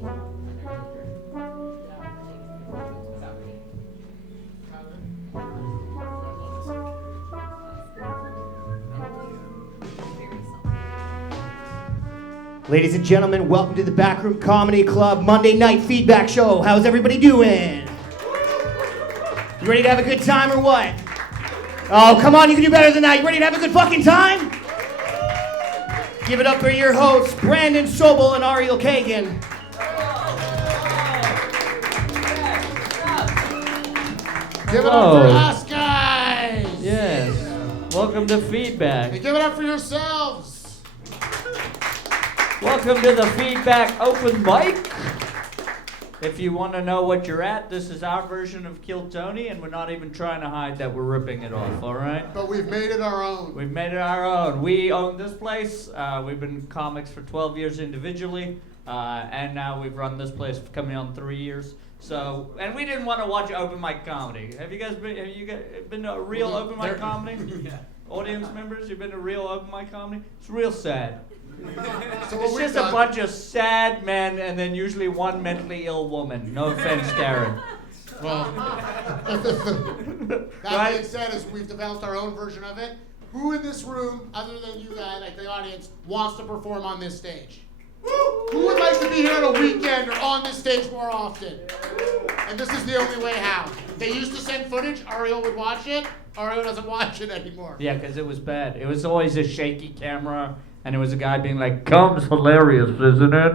Ladies and gentlemen, welcome to the Backroom Comedy Club Monday Night Feedback Show. How's everybody doing? You ready to have a good time or what? Oh, come on, you can do better than that. You ready to have a good fucking time? Give it up for your hosts, Brandon Sobel and Ariel Kagan. Give it up for us, guys! Yes. Welcome to Feedback. And give it up for yourselves! Welcome to the Feedback Open Mic. If you want to know what you're at, this is our version of Kill Tony, and we're not even trying to hide that we're ripping it off, all right? But we've made it our own. We've made it our own. We own this place. We've been comics for 12 years individually, and now we've run this place for coming on 3 years. So, and we didn't want to watch open mic comedy. Have you guys been to a real open mic comedy? Yeah. Audience members, you've been to real open mic comedy? It's real sad. So it's just a bunch of sad men and then usually one mentally ill woman. No offense, Karen. Well, that being said, is we've developed our own version of it. Who in this room, other than you guys, like the audience, wants to perform on this stage? Who would like to be here on a weekend or on this stage more often? And this is the only way how. They used to send footage, Ariel would watch it. Ariel doesn't watch it anymore. Yeah, because it was bad. It was always a shaky camera, and it was a guy being like, "Come's hilarious, isn't it?"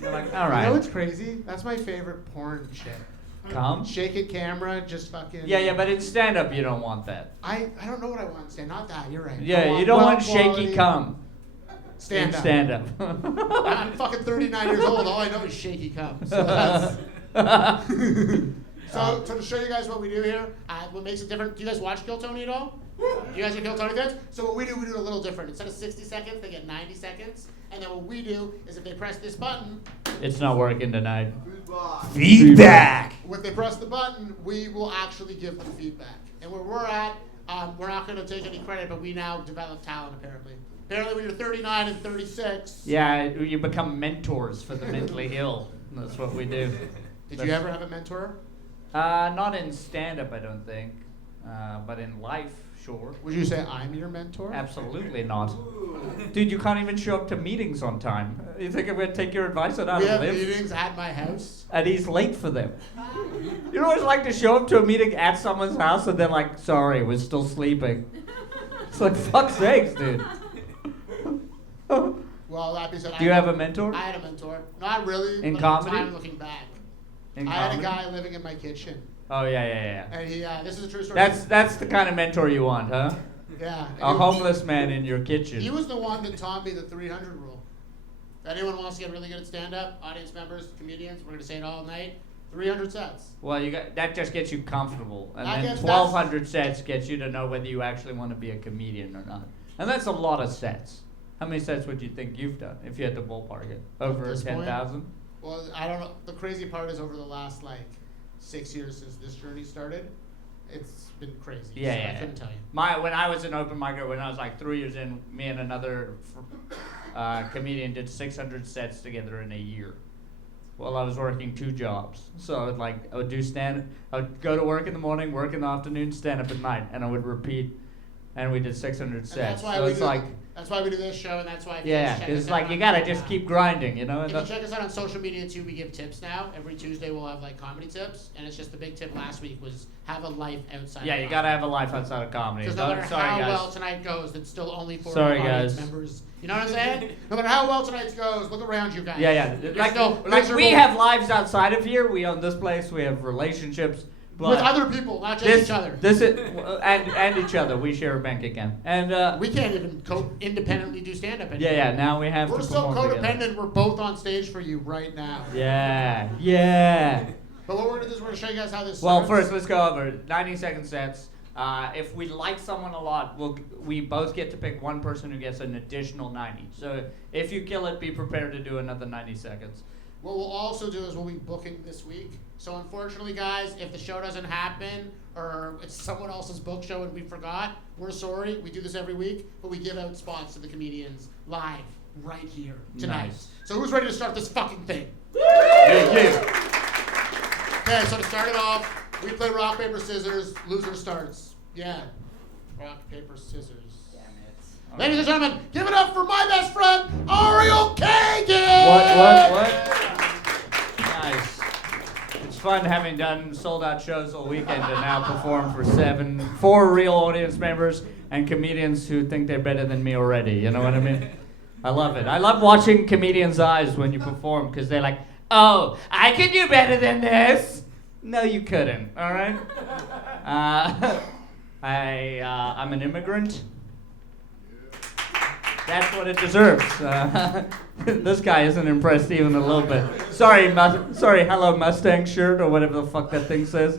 You're like, all right. You know what's crazy? That's my favorite porn shit. Come? Shake it camera, just fucking... Yeah, but in stand-up, you don't want that. I don't know what I want to say. Not that, you're right. Yeah, you don't want shaky cum. Stand up. Stand up. I'm fucking 39 years old. All I know is shaky cum. So that's... So to show you guys what we do here, what makes it different, do you guys watch Kill Tony at all? You guys get Kill Tony fans? So what we do it a little different. Instead of 60 seconds, they get 90 seconds. And then what we do is if they press this button... It's not working tonight. Feedback! When they press the button, we will actually give them feedback. And where we're at, we're not going to take any credit, but we now develop talent, apparently. Apparently when you're 39 and 36... Yeah, you become mentors for the mentally ill. That's what we do. Did you ever have a mentor? Not in stand-up, I don't think. But in life, sure. Would you say I'm your mentor? Absolutely not. Dude, you can't even show up to meetings on time. You think I'm going to take your advice on how we to have live? meetings at my house. And he's late for them. You always like to show up to a meeting at someone's house and they're like, sorry, we're still sleeping. It's like, fuck's sakes, dude. Well, that being said, Do you have a mentor? I had a mentor. Not really. In but comedy? I'm looking back. In I had a comedy? guy living in my kitchen. Oh, yeah. And he, this is a true story. That's the kind of mentor you want, huh? Yeah. A homeless man in your kitchen. He was the one that taught me the 300 rule. If anyone wants to get really good at stand-up, audience members, comedians, we're going to say it all night. 300 sets. Well, that just gets you comfortable. And I then guess 1,200 sets gets you to know whether you actually want to be a comedian or not. And that's a lot of sets. How many sets would you think you've done if you had to ballpark it? Over 10,000? Well, I don't know. The crazy part is over the last, 6 years since this journey started, it's been crazy. Yeah. I couldn't tell you. When I was an open micer, when I was 3 years in, me and another comedian did 600 sets together in a year. Well, I was working 2 jobs. So I would do I would go to work in the morning, work in the afternoon, stand up at night, and I would repeat. And we did 600 sets. That's why we do this show, and that's why. Yeah, because you gotta just keep grinding, you know. If you check us out on social media too, we give tips now. Every Tuesday we'll have comedy tips, and it's just the big tip last week was have a life outside. Yeah, you gotta have a life outside of comedy. Because no matter how well tonight goes, it's still only 4 Sorry, audience guys. members. You know what I'm saying? No matter how well tonight goes, look around you guys. Yeah. We have lives outside of here. We own this place. We have relationships. With other people, not just each other. And each other. We share a bank account. And we can't even independently do stand-up anymore. Yeah. Now we have. We're so codependent. Together. We're both on stage for you right now. Yeah. But what we're gonna do is we're gonna show you guys how this. Well, starts. first let's go over 90-second sets. If we like someone a lot, we both get to pick one person who gets an additional 90. So if you kill it, be prepared to do another 90 seconds. What we'll also do is we'll be booking this week. So unfortunately, guys, if the show doesn't happen or it's someone else's book show and we forgot, we're sorry. We do this every week, but we give out spots to the comedians live right here tonight. Nice. So who's ready to start this fucking thing? Okay, so to start it off, we play rock, paper, scissors. Loser starts. Yeah. Rock, paper, scissors. Ladies and gentlemen, give it up for my best friend, Ariel Kagan! What? Nice. It's fun having done sold-out shows all weekend to now perform for four real audience members and comedians who think they're better than me already. You know what I mean? I love it. I love watching comedians' eyes when you perform because they're like, oh, I could do better than this. No, you couldn't, all right? I'm an immigrant. That's what it deserves. This guy isn't impressed even a little bit. Sorry, hello Mustang shirt or whatever the fuck that thing says.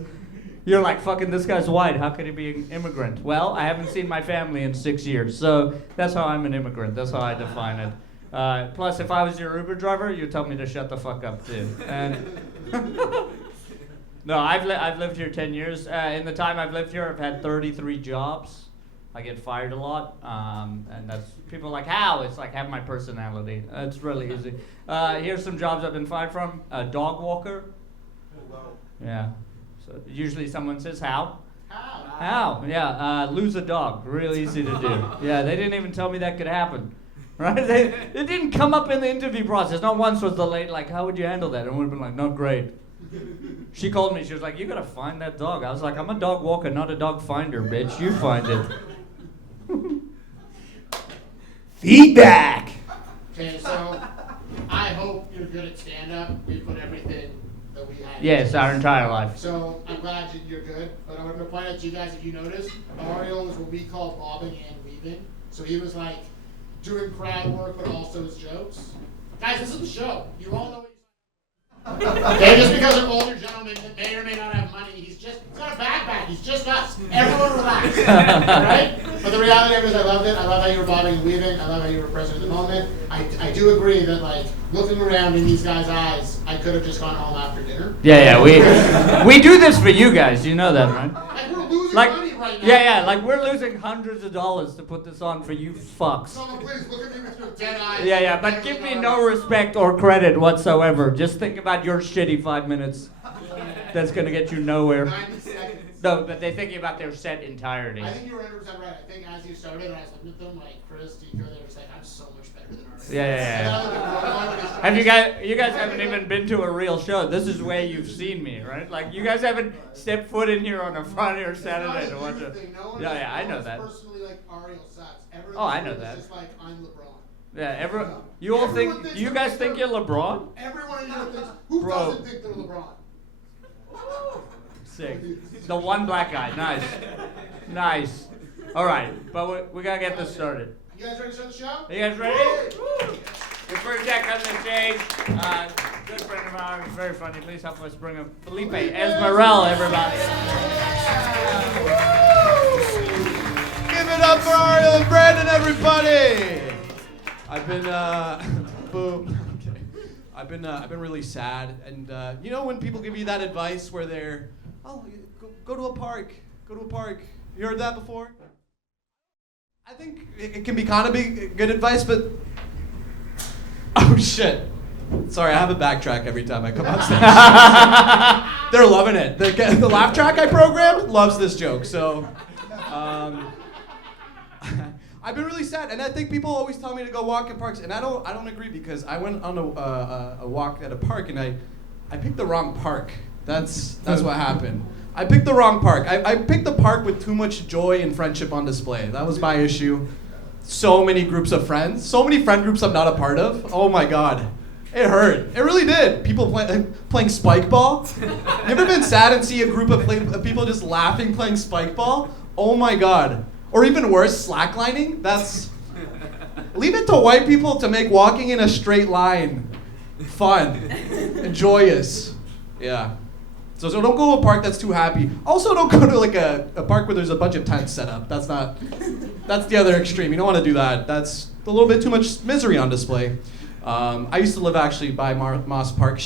You're like, fucking this guy's white, how could he be an immigrant? Well, I haven't seen my family in 6 years, so that's how I'm an immigrant. That's how I define it. Plus, if I was your Uber driver, you'd tell me to shut the fuck up too. And no, I've lived here 10 years. In the time I've lived here, I've had 33 jobs. I get fired a lot, and that's people are like, how? It's like, have my personality. It's really easy. Here's some jobs I've been fired from. Dog walker. Oh, wow. Yeah. So usually someone says, how? How? Yeah. Lose a dog. Real easy to do. Yeah, they didn't even tell me that could happen. Right? It didn't come up in the interview process. Not once was the lady like, how would you handle that? And I would have been like, not great. She called me. She was like, you gotta find that dog. I was like, I'm a dog walker, not a dog finder, bitch. You find it. Feedback. Okay, so I hope you're good at stand-up. We put everything that we had. Yes, our entire life. So I'm glad you're good. But I'm going to point out to you guys, if you notice, Ariel is what we call bobbing and weaving. So he was like doing crowd work, but also his jokes. Guys, this is the show. You all know what okay, just because an older gentleman that may or may not have money, he's got a backpack. He's just us. Everyone relax. Right? But the reality of it is I loved it. I love how you were bobbing and weaving. I love how you were present in the moment. I do agree that, like, looking around in these guys' eyes, I could have just gone home after dinner. Yeah, we do this for you guys. You know that, right? Like, we're losing Like, money right now. yeah, like we're losing hundreds of dollars to put this on for you fucks. Someone please look at me with your dead eyes. Yeah, but give me no respect or credit whatsoever. Just think about your shitty 5 minutes. That's gonna get you nowhere. 90 seconds. No, but they're thinking about their set entirety. I think you were 100% right. I think as you started, and I was looking at them like, Chris, DQ, they were just like, I'm so much better than ours. Yeah. Have you guys haven't even been to a real show? This is where you've seen me, right? Like you guys haven't stepped foot in here on a Friday or Saturday to watch it. Yeah, I know that. Personally, like Ariel sucks. Oh, I know that. Just like I'm LeBron. Yeah, you all think you guys think you're LeBron? Everyone in here thinks. Who Bro. doesn't think they're LeBron? Sick. The one black guy. Nice. All right, but we gotta get this started. You guys ready to start the show? Are you guys ready? The first act on the stage, good friend of ours, very funny. Please help us bring up Felipe Esmerel, everybody. Give it up for Ariel and Brandon, everybody! I've been, boom. Okay. I've been really sad, and you know when people give you that advice where they're, oh, go to a park, You heard that before? I think it can be kind of be good advice, but oh shit. Sorry, I have a backtrack every time I come on stage. They're loving it. The laugh track I programmed loves this joke, so I've been really sad, and I think people always tell me to go walk in parks, and I don't agree because I went on a walk at a park and I picked the wrong park. That's what happened. I picked the wrong park. I picked the park with too much joy and friendship on display. That was my issue. So many groups of friends, so many friend groups I'm not a part of. Oh my god, it hurt. It really did. People playing spike ball. You ever been sad and see a group of people just laughing playing spike ball? Oh my god. Or even worse, slacklining. Leave it to white people to make walking in a straight line fun and joyous. Yeah. So don't go to a park that's too happy. Also, don't go to like a park where there's a bunch of tents set up. That's the other extreme. You don't want to do that. That's a little bit too much misery on display. I used to live actually by Moss Park.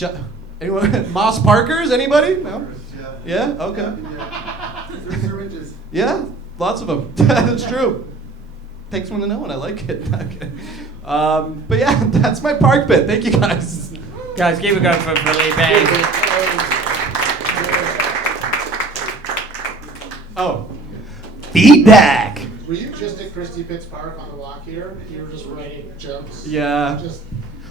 Anyone? Moss Parkers? Anybody? No? Yeah? Okay. Yeah? Lots of them. That's true. Takes one to know one. I like it. Okay. But yeah, that's my park bit. Thank you guys. Guys, keep it going for Felipe. Oh. Feedback. Were you just at Christie Pitts Park on the walk here? You were just writing jokes? Yeah. Just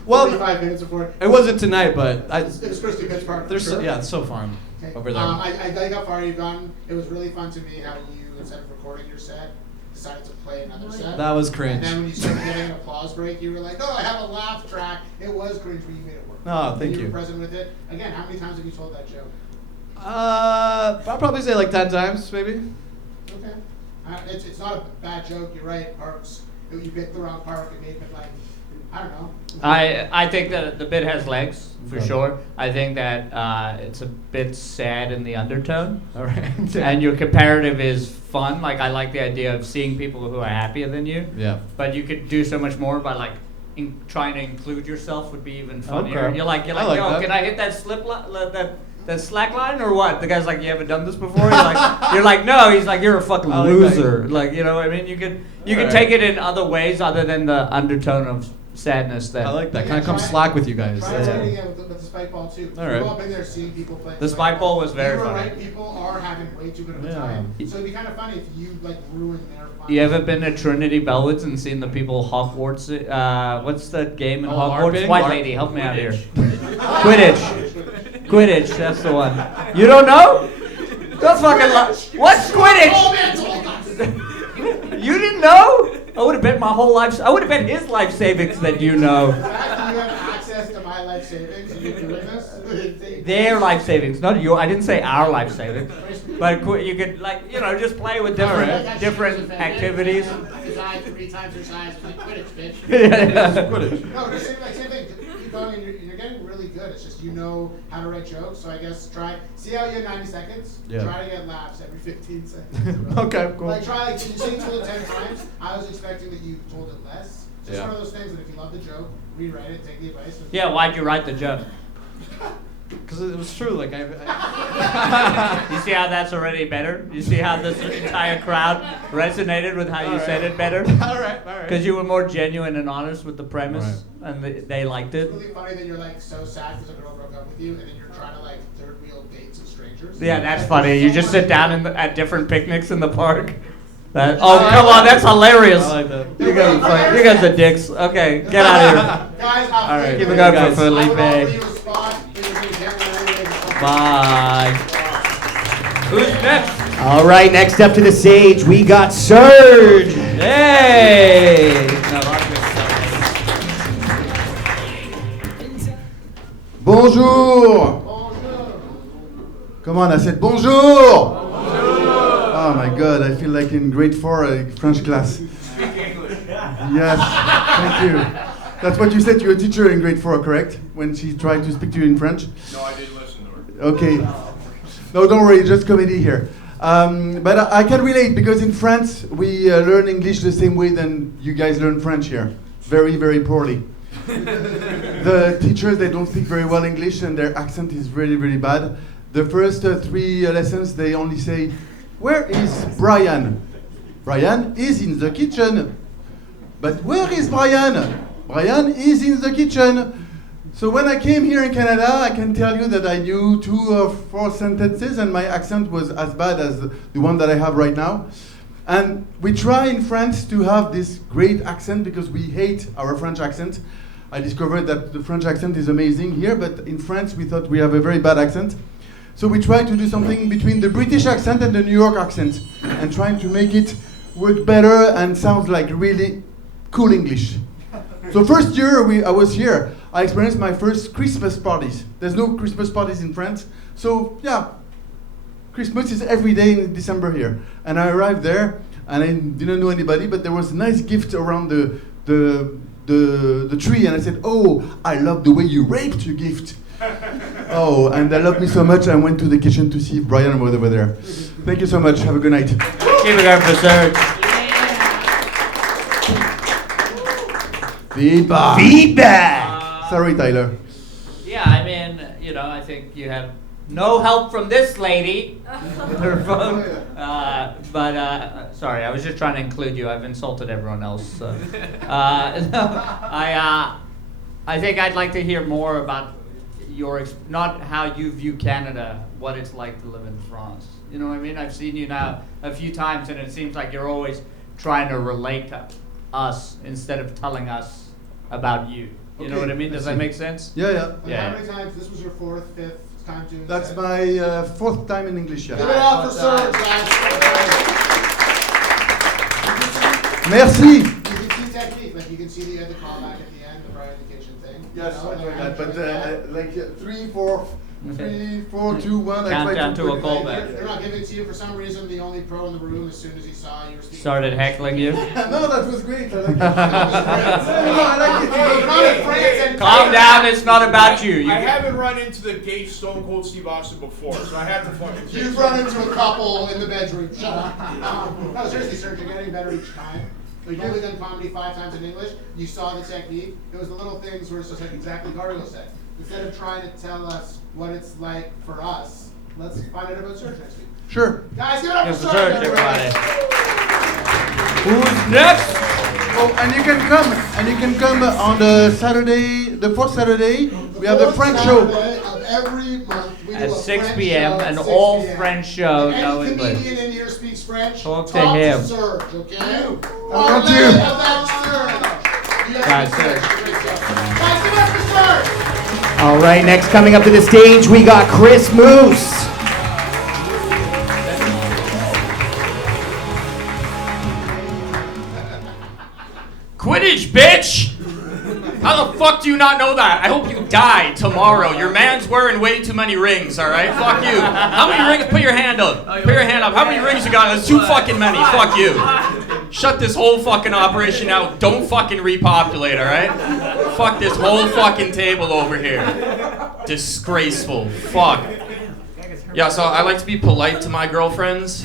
Well, 45 minutes before? it wasn't tonight, but It was Christie Pitts Park. there's sure. yeah, it's so fun Okay. over there. I like how far you've gone. It was really fun to me how you, instead of recording your set, decided to play another set. That was And cringe. then when you started getting an applause break, you were like, "Oh, I have a laugh track." It was cringe, but you made it work. Oh, thank You you. were present with it. Again, how many times have you told that joke? I'll probably say like 10 times, maybe. Okay. It's not a bad joke. You're right. Parks. You picked the wrong park. It made it like, I don't know. I think that the bit has legs for sure. I think that it's a bit sad in the undertone. All right. And your comparative is fun. Like I like the idea of seeing people who are happier than you. Yeah. But you could do so much more by like trying to include yourself would be even funnier. Okay. You're like, I like yo, that. can I hit that that slack line or what? The guy's like, you haven't done this before. You're like, no. He's like, you're a fucking I like loser. Like, you know what I mean? You can Alright. take it in other ways other than the undertone of sadness that I like that. Yeah, Kind of come try- slack with you guys. Try Yeah. it again with the spike ball too. All We've right. all been there seeing people play. The spike ball was very You were funny. right. People are having way too good of a Yeah. time. So it'd be kind of funny if you like ruined their fun. You ever been to Trinity Bellwoods and seen the people Hogwarts? What's that game in Oh, Hogwarts? LARPing? White LARP? lady, help me out here. Quidditch, that's the one. You don't know? Don't fucking lie. What's Oh Quidditch? man, told us. You didn't know? I would have bet my whole life. I would have bet his life savings that you know. The fact that you have access to my life savings and you're doing this. Their life savings, not your. I didn't say our life savings, but you could just play with different activities. Besides 3 times your size, like Quidditch, bitch. Quidditch. No, just same thing. Keep going, and you're getting really good. It's just you know how to write jokes. So I guess see how you had 90 seconds. Yeah. Try to get laughs every 15 seconds. Okay, cool. Like try did you say you told it 10 times? I was expecting that you told it less. Just Yeah. one of those things that if you love the joke, rewrite it, take the advice. And Yeah, why'd you write the joke? Because it was true. Like I You see how that's already better? You see how this entire crowd resonated with how you said it better? all right. Because you were more genuine and honest with the premise, and they liked it. It's really funny that you're like so sad because a girl broke up with you, and then you're trying to like third wheel dates with strangers. Yeah, that's funny. You just sit down at different picnics in the park. Come on, that's hilarious. I like that. You guys are dicks. Okay, get out of here. Guys, All right, keep it going, going guys. for I would Felipe. offer you a spot. It was in Canada. Bye. Who's next? All right, next up to the stage, we got Serge. Hey! Bonjour! Bonjour. Come on, I said bonjour! Oh my god, I feel like in grade 4 French class. Yes, thank you. That's what you said to your teacher in grade 4, correct? When she tried to speak to you in French? No, I didn't listen to her. Okay. No, don't worry, just comedy here. But I can relate because in France we learn English the same way than you guys learn French here. Very, very poorly. The teachers, they don't speak very well English and their accent is really, really bad. The first 3 lessons, they only say, "Where is Brian?" Brian is in the kitchen. But where is Brian? Brian is in the kitchen. So when I came here in Canada, I can tell you that I knew 2 or 4 sentences and my accent was as bad as the one that I have right now. And we try in France to have this great accent because we hate our French accent. I discovered that the French accent is amazing here, but in France we thought we have a very bad accent. So we try to do something between the British accent and the New York accent and trying to make it work better and sound like really cool English. So first year I was here, I experienced my first Christmas parties. There's no Christmas parties in France. So yeah, Christmas is every day in December here. And I arrived there and I didn't know anybody, but there was a nice gift around the tree and I said, "Oh, I love the way you raped your gift." Oh, and they loved me so much I went to the kitchen to see if Brian was over there. Thank you so much, have a good night. Keep it going for Serge. Feedback. Sorry, Tyler. Yeah, I mean, I think you have no help from this lady. Her phone. Sorry, I was just trying to include you. I've insulted everyone else. So. I think I'd like to hear more about not how you view Canada, what it's like to live in France. You know what I mean? I've seen you now a few times, and it seems like you're always trying to relate to us instead of telling us about you. You know what I mean? Does that make sense? Yeah, yeah. Yeah. How many times? This was your fourth, fifth time doing That's this? my fourth time in English. Give it Yeah. up for Serge, guys. Merci. You can see technique. Like you can see the other callback at the end, the Brian in the Kitchen thing. Yes, You know, I know like, that. But that. like 3, 4, 2, 1. Countdown to a put it like callback. They're not giving it to you for some reason. The only pro in the room, as soon as he saw you were speaking. Started heckling you. No, that was great. I like it. No, I like it. You're not in France and Calm down. It's not about you. I haven't run into the gay Stone Cold Steve Austin before, so I have to fucking say You've run into a couple in the bedroom. Shut up. No, seriously, Serge, you're getting better each time. You've only done comedy 5 times in English. You saw the technique. It was the little things where it's just like exactly Gario said. Instead of trying to tell us what it's like for us, let's find out about Serge next week. Sure. Guys, give it up Give for us a Serge, Serge, everybody. Who's next? Oh, and you can come on the Saturday, the fourth Saturday. We have a French show. Saturday of every month, we do At a 6 French p.m. show at an 6 all p.m. French show, Any no English. comedian in here speaks French. Talk to him. Serge, okay? About you. About Serge. You Guys, guys, do Serge. Great job. Guys, give it up for Serge. All right, next coming up to the stage, we got Chris Moose. Quidditch, bitch! How the fuck do you not know that? I hope you die tomorrow. Your man's wearing way too many rings, alright? Fuck you. How many rings? Put your hand up. Put your hand up. How many rings you got? That's too fucking many. Fuck you. Shut this whole fucking operation out. Don't fucking repopulate, alright? Fuck this whole fucking table over here. Disgraceful. Fuck. Yeah, so I like to be polite to my girlfriends.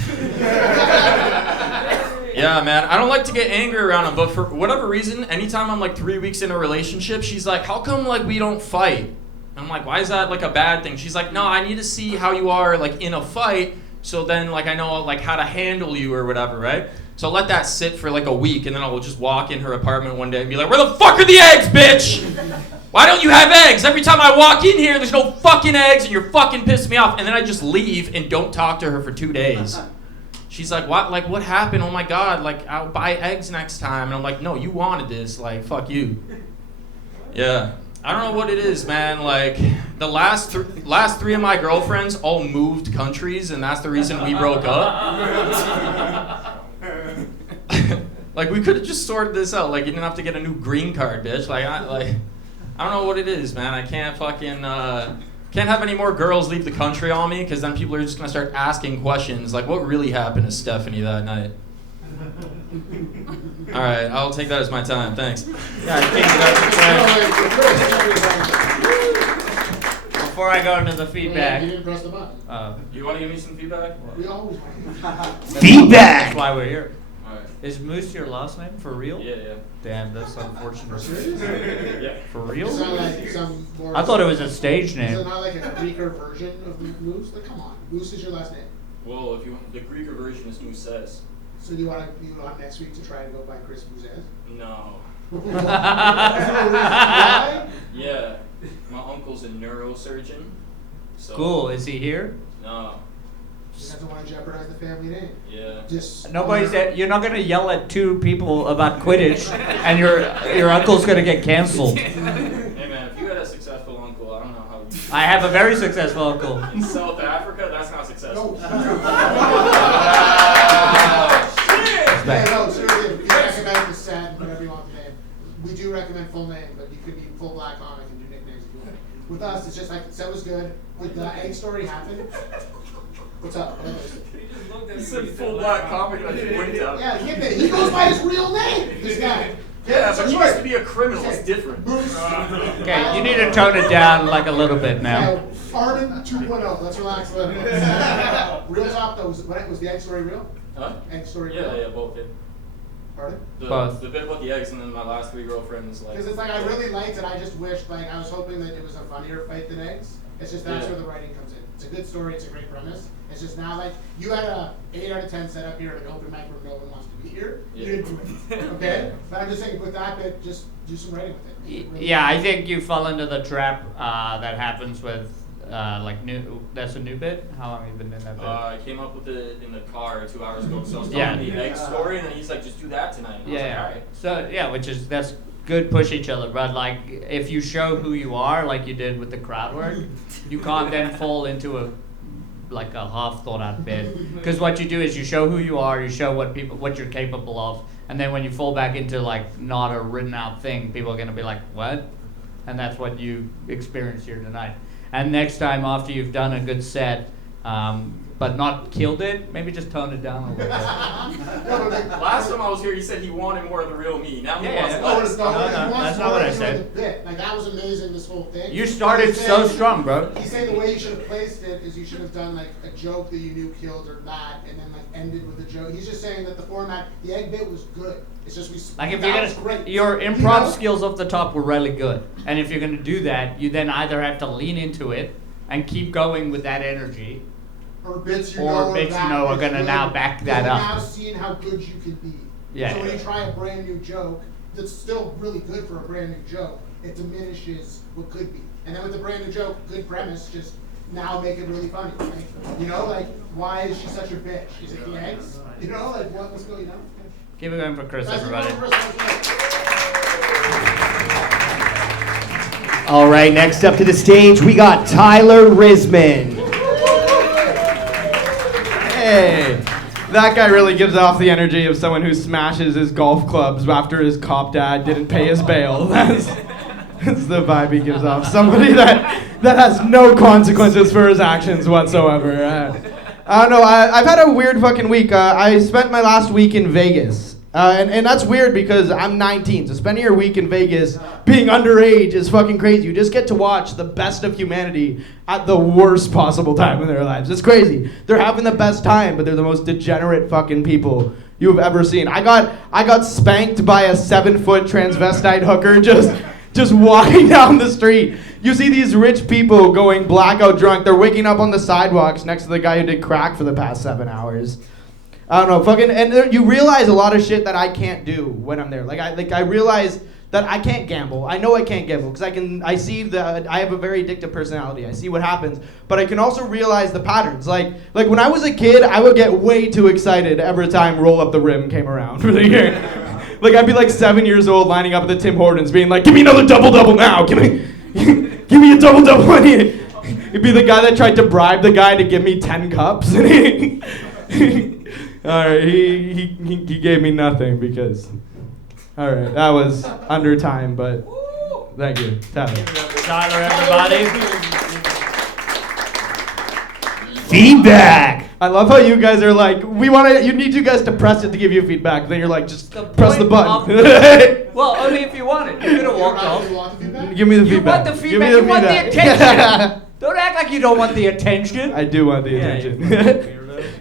Yeah, man. I don't like to get angry around them, but for whatever reason, anytime I'm like 3 weeks in a relationship, she's like, how come like we don't fight? And I'm like, why is that like a bad thing? She's like, no, I need to see how you are like in a fight, so then like I know like how to handle you or whatever, right? So I'll let that sit for like a week, and then I'll just walk in her apartment one day and be like, where the fuck are the eggs, bitch? Why don't you have eggs? Every time I walk in here, there's no fucking eggs, and you're fucking pissing me off. And then I just leave and don't talk to her for 2 days. She's like, what? Like, what happened? Oh my God! Like, I'll buy eggs next time. And I'm like, no, you wanted this. Like, fuck you. Yeah, I don't know what it is, man. Like, the last 3 of my girlfriends all moved countries, and that's the reason we broke up. Like, we could have just sorted this out. Like, you didn't have to get a new green card, bitch. Like, I don't know what it is, man. I can't fucking. Can't have any more girls leave the country on me, because then people are just going to start asking questions like, what really happened to Stephanie that night? All right, I'll take that as my time. Thanks. Guys, keep it up. Before I go into the You feedback, didn't press the button. You want to give me some feedback? We always want that's Feedback. why we're here. All right. Is Moose your last name for real? Yeah. Damn, that's unfortunate. Yeah. For You real? sound like some more. I thought it was a stage Is it name. not like a Greeker version of Moose? Like, come on, Moose is your last name. Well, if you want, the Greek version is Mooses. So you want next week to try and go by Chris Mouzez? No. Why? Yeah. My uncle's a neurosurgeon. So Cool. Is he here? No. He doesn't want to jeopardize the family name. Yeah. Just Nobody's. You're not gonna yell at 2 people about Quidditch, and your uncle's gonna get canceled. Hey man, if you had a successful uncle, I don't know how. I have a very successful uncle. In South Africa, that's not successful. No. Yeah, no, seriously, if you recommend the set, whatever you want the name. We do recommend full name, but you could be full black comic and do nicknames if you want. With us, it's just like, set was good. Did the egg story happen? What's up? What is it? He said full black comic that you winked at. Yeah, he goes by his real name, this guy. Yeah, but he Sorry. used to be a criminal. It's different. Okay, you need to tone it down like a little bit now. Arden 2.0, let's relax a little bit. Real talk though, was the egg story real? Huh? Egg story Yeah, real? both. Yeah. Pardon? Both. The bit about the eggs and then my last 3 girlfriends like. Because it's like I really liked it. I just wished like I was hoping that it was a funnier fight than eggs. It's just that's Yeah. where the writing comes in. It's a good story. It's a great premise. It's just now like you had a 8 out of 10 set up here at an open mic where no one wants to be here. Yeah. You didn't do it. Okay. But I'm just saying with that bit, just do some writing with it. Make it really Yeah, I fun. think you fell into the trap that happens with like new. That's a new bit. How long have you been in that bit? I came up with it in the car 2 hours ago. So I was Yeah. telling the egg story, and then he's like, "Just do that tonight." And I was like, Yeah. "All right." So yeah, which is that's good. Push each other, but like if you show who you are, like you did with the crowd work, you can't then fall into a like a half thought out bit. Because what you do is you show who you are, you show what you're capable of, and then when you fall back into like not a written out thing, people are gonna be like, what? And that's what you experienced here tonight. And next time after you've done a good set, but not killed it, maybe just tone it down a little bit. Last time I was here, he said he wanted more of the real me. Now he Yeah, wants yeah. No, less. it's not. No, He no, wants that's not more what I of you in said. the bit. Like that was amazing. This whole thing. You started He's so saying- strong, bro. He's saying the way you should have placed it is you should have done like a joke that you knew killed or bad, and then like ended with a joke. He's just saying that the format, the egg bit was good. It's just we. Like if that you're was gonna, great. your You improv know? skills off the top were really good, and if you're gonna do that, you then either have to lean into it and keep going with that energy, or bits you or know, bits that you know are is gonna good. now back that You're up. now seeing how good you can be. Yeah. So when you try a brand new joke that's still really good for a brand new joke, it diminishes what could be. And then with the brand new joke, good premise, just now make it really funny. Like, you know, like why is she such a bitch? Is it the eggs? You know, like what's going on? Keep it going for Chris, Guys, everybody. keep it going for Chris. All right, next up to the stage, we got Tyler Risman. Hey, that guy really gives off the energy of someone who smashes his golf clubs after his cop dad didn't pay his bail. That's the vibe he gives off. Somebody that has no consequences for his actions whatsoever. I don't know. I've had a weird fucking week. I spent my last week in Vegas. And that's weird because I'm 19, so spending your week in Vegas being underage is fucking crazy. You just get to watch the best of humanity at the worst possible time in their lives. It's crazy. They're having the best time, but they're the most degenerate fucking people you've ever seen. I got spanked by a 7-foot transvestite hooker just walking down the street. You see these rich people going blackout drunk. They're waking up on the sidewalks next to the guy who did crack for the past 7 hours. I don't know, fucking, and you realize a lot of shit that I can't do when I'm there. I realize that I can't gamble. I know I can't gamble because I see that I have a very addictive personality. I see what happens, but I can also realize the patterns. Like when I was a kid, I would get way too excited every time Roll Up the Rim came around for the year. Like I'd be like 7 years old, lining up at the Tim Hortons, being like, "Give me another double now! Give me a double! I need it." He'd be the guy that tried to bribe the guy to give me 10 cups. All right, he gave me nothing because. All right, that was under time, but thank you, Tyler. Tyler, everybody. Feedback. I love how you guys are like, you need you guys to press it to give you feedback. Then you're like, just press the button. Well, only if you want it. You could have walked off. You want the feedback? Give me the You feedback. want the Give me feedback. You want the feedback. attention. Don't act like you don't want the attention. I do want the Yeah, attention.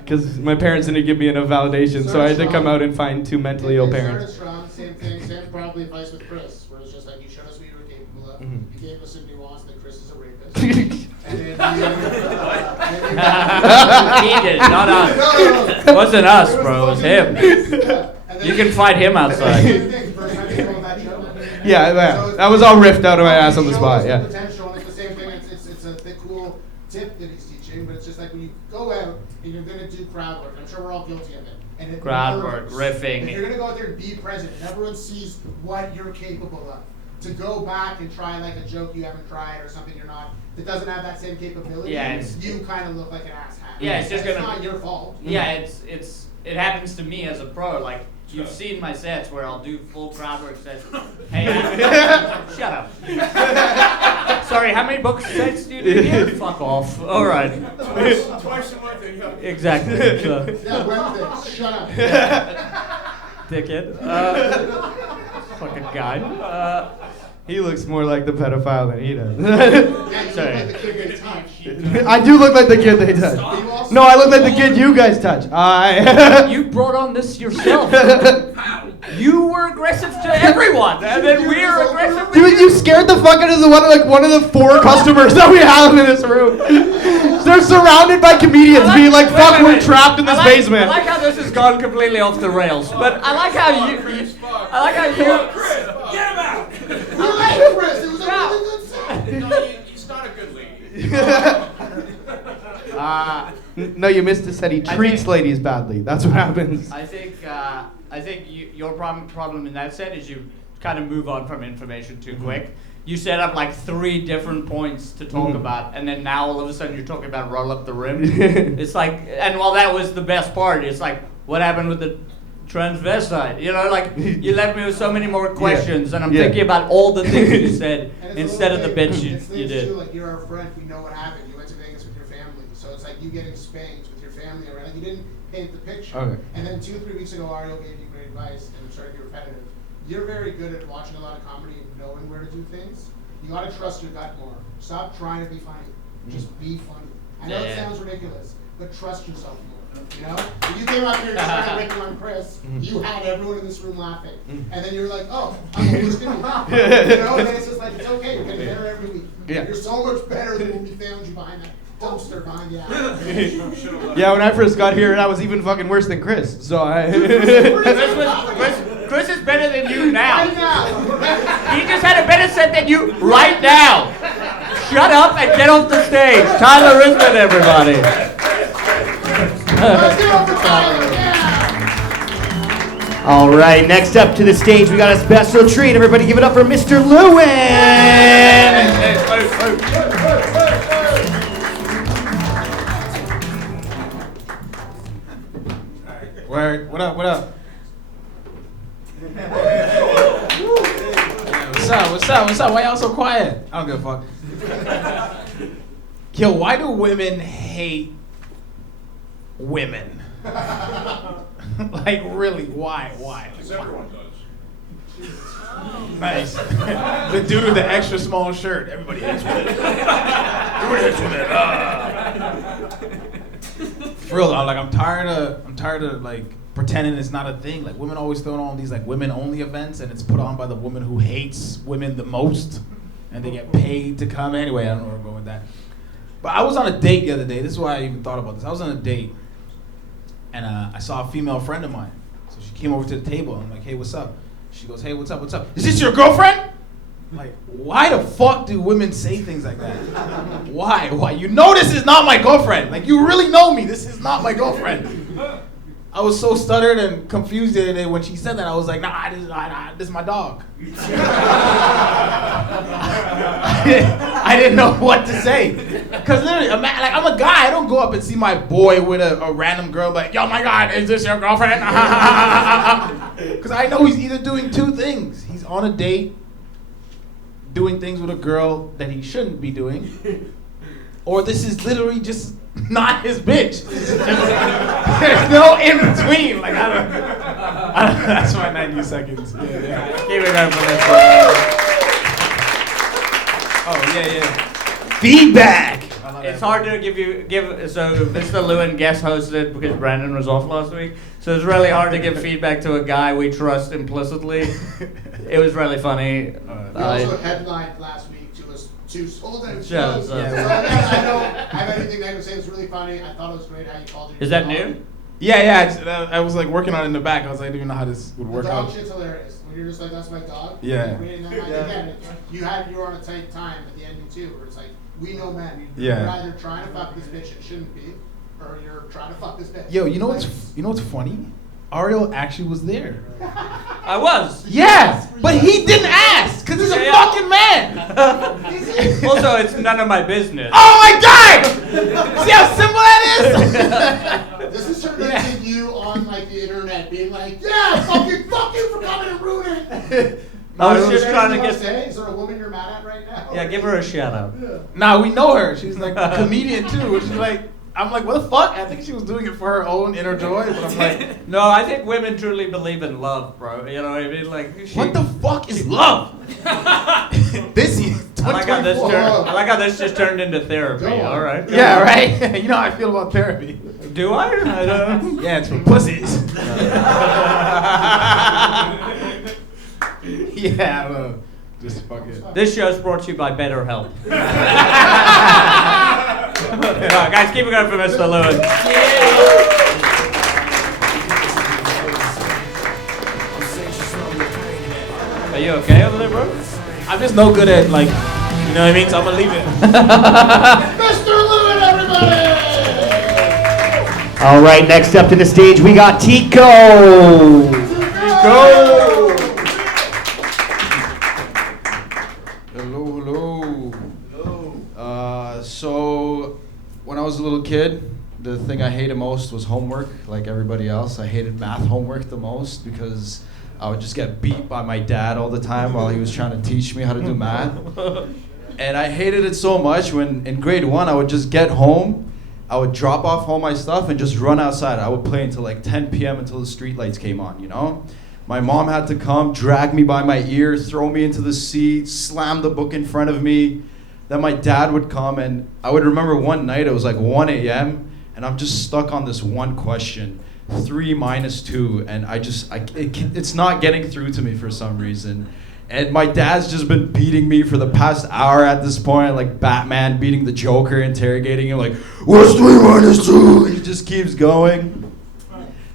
Because my parents didn't give me enough validation, so I had to come out and find 2 mentally ill parents. Strong, same thing, same probably advice with Chris, where it's just like you showed us what you were capable of. Mhm. You gave us a nuance that Chris is a rapist. And then He did, not us. It wasn't us, bro. It was him. You can fight him outside. Yeah, that was all riffed out of my ass on the spot, yeah. Potential, and it's the same thing. It's a cool tip that he's teaching, but it's just like when you go out and you're gonna do crowd work. I'm sure we're all guilty of it. And it Crowd work, nerves. riffing. If you're gonna go out there and be present, and everyone sees what you're capable of. To go back and try like a joke you haven't tried or something you're not that doesn't have that same capability, Yeah, you kind of look like an asshat. Yeah, it's just It's gonna- not your fault. Yeah, it happens to me as a pro. Like you've seen my sets where I'll do full crowd work sets. Hey, shut up. Sorry, how many book sets do you do here? Fuck off. All right. Twice a month, and Exactly. So, Yeah, Wednesday, shut up. dickhead. Fucking guy. He looks more like the pedophile than he does. Yeah, you look Sorry. like the kid they touched. I do look like the kid they touch. No, I look like the kid you guys touch. You brought on this yourself. You were aggressive to everyone, and then we're aggressive. Dude, you scared the fuck out of one of the 4 customers that we have in this room. They're surrounded by comedians being like, "Fuck, we're trapped in this basement." I like how this has gone completely off the rails, but I like how you I like how you. Get him out! You like Chris. It was a really good set. No, he's not a good lady. No, you missed it. Said he treats ladies badly. That's what happens. I think your problem in that set is you kind of move on from information too quick. You set up like 3 different points to talk about, and then now all of a sudden you're talking about roll up the rim. It's like, and while that was the best part, it's like, what happened with the transvestite? You know, like you left me with so many more questions, and I'm thinking about all the things you said instead of the bits you did. Too, like you're our friend, we know what happened. You went to Vegas with your family, so it's like you getting spanked with your family around. Like you didn't paint the picture. Okay. And then 2 or 3 weeks ago, Ariel gave you great advice, and I'm sorry to be repetitive. You're very good at watching a lot of comedy and knowing where to do things. You gotta trust your gut more. Stop trying to be funny. Just be funny. I know it sounds ridiculous, but trust yourself more. You know? When you came out here and started ripping on Chris, you had everyone in this room laughing. And then you were like, oh, I'm always gonna laugh. You know? And then it's just like, it's okay, you're getting better every week. Yeah. You're so much better than when we found you behind that dumpster behind the alley. Yeah, when I first got here, I was even fucking worse than Chris. So Chris is better than you now. Right now. He just had a better set than you right now. Shut up and get off the stage. Tyler Risman, everybody. Let's give it up for Tyler, yeah! All right, next up to the stage, we got a special treat. Everybody give it up for Mr. Lewin. Word. What up? What up? What's up? What's up? What's up? Why y'all so quiet? I don't give a fuck. Yo, why do women hate women? Like, really? Why? Why? Because everyone does. Nice. The dude with the extra small shirt. Everybody hates women. Everybody hates women. For real, I'm tired of like pretending it's not a thing. Like women always throw on these like women only events, and it's put on by the woman who hates women the most, and they get paid to come. Anyway, I don't know where I'm going with that. But I was on a date the other day. This is why I even thought about this. I was on a date, and I saw a female friend of mine. So she came over to the table, and I'm like, hey, what's up? She goes, hey, what's up, what's up? Is this your girlfriend? I'm like, why the fuck do women say things like that? Why? You know this is not my girlfriend. Like, you really know me. This is not my girlfriend. I was so stuttered and confused the other day when she said that. I was like, nah, this is my dog. I didn't know what to say. Because literally, like, I'm a guy. I don't go up and see my boy with a random girl like, yo, my God, is this your girlfriend? Because I know he's either doing 2 things. He's on a date, doing things with a girl that he shouldn't be doing, or this is literally just not his bitch. There's no in between. Like, I don't that's my 90 seconds. Yeah. Keep it up for this. Oh, yeah. Feedback. It's hard to so Mr. Lewin guest hosted because Brandon was off last week. So it's really hard to give feedback to a guy we trust implicitly. It was really funny. We also headlined last week to sold out shows. Yeah. So I don't have anything negative to say. It's really funny. I thought it was great how you called it. Is that new? Yeah. I was like working on it in the back. I was like, I didn't even know how this would work The dog out. shit's hilarious. When you're just like, that's my dog. Yeah. Again, you were on a tight time at the ending too, where it's like, we know men. Yeah. You're either trying to fuck this bitch, it shouldn't be, or you're trying to fuck this bitch. Yo, you know what's funny? Ariel actually was there. I was. Yeah, but he didn't ask because he's a fucking man. Also, it's none of my business. Oh my God! See how simple that is? This is turned into you on like the internet being like, yeah, fuck you for coming and ruining it. I was just trying to get. Is there a woman you're mad at right now? Yeah, give her a shout out. Nah, we know her. She's like a comedian too. She's like, I'm like, what the fuck? I think she was doing it for her own inner joy, but I'm like, No, I think women truly believe in love, bro. You know what I mean? Like, what the fuck is love? This is I like how 2024. this just turned into therapy. All right. Yeah, right. You know how I feel about therapy. Do I? I don't. Yeah, it's for pussies. Yeah, I don't know. Just fuck it. This show is brought to you by BetterHelp. Guys, keep it going for Mr. Lewin. Are you okay over there, bro? I'm just no good at, like, you know what I mean? So I'm gonna leave it. Mr. Lewin, everybody! All right, next up to the stage, we got Tico. Hello, hello. So, when I was a little kid, the thing I hated most was homework, like everybody else. I hated math homework the most because I would just get beat by my dad all the time while he was trying to teach me how to do math. And I hated it so much when in grade 1 I would just get home, I would drop off all my stuff and just run outside. I would play until like 10 p.m. until the street lights came on, you know? My mom had to come, drag me by my ears, throw me into the seat, slam the book in front of me. Then my dad would come, and I would remember one night, it was like 1 a.m., and I'm just stuck on this one question, 3 minus 2, and it's not getting through to me for some reason. And my dad's just been beating me for the past hour at this point, like Batman beating the Joker, interrogating him, like, what's 3 minus 2? He just keeps going.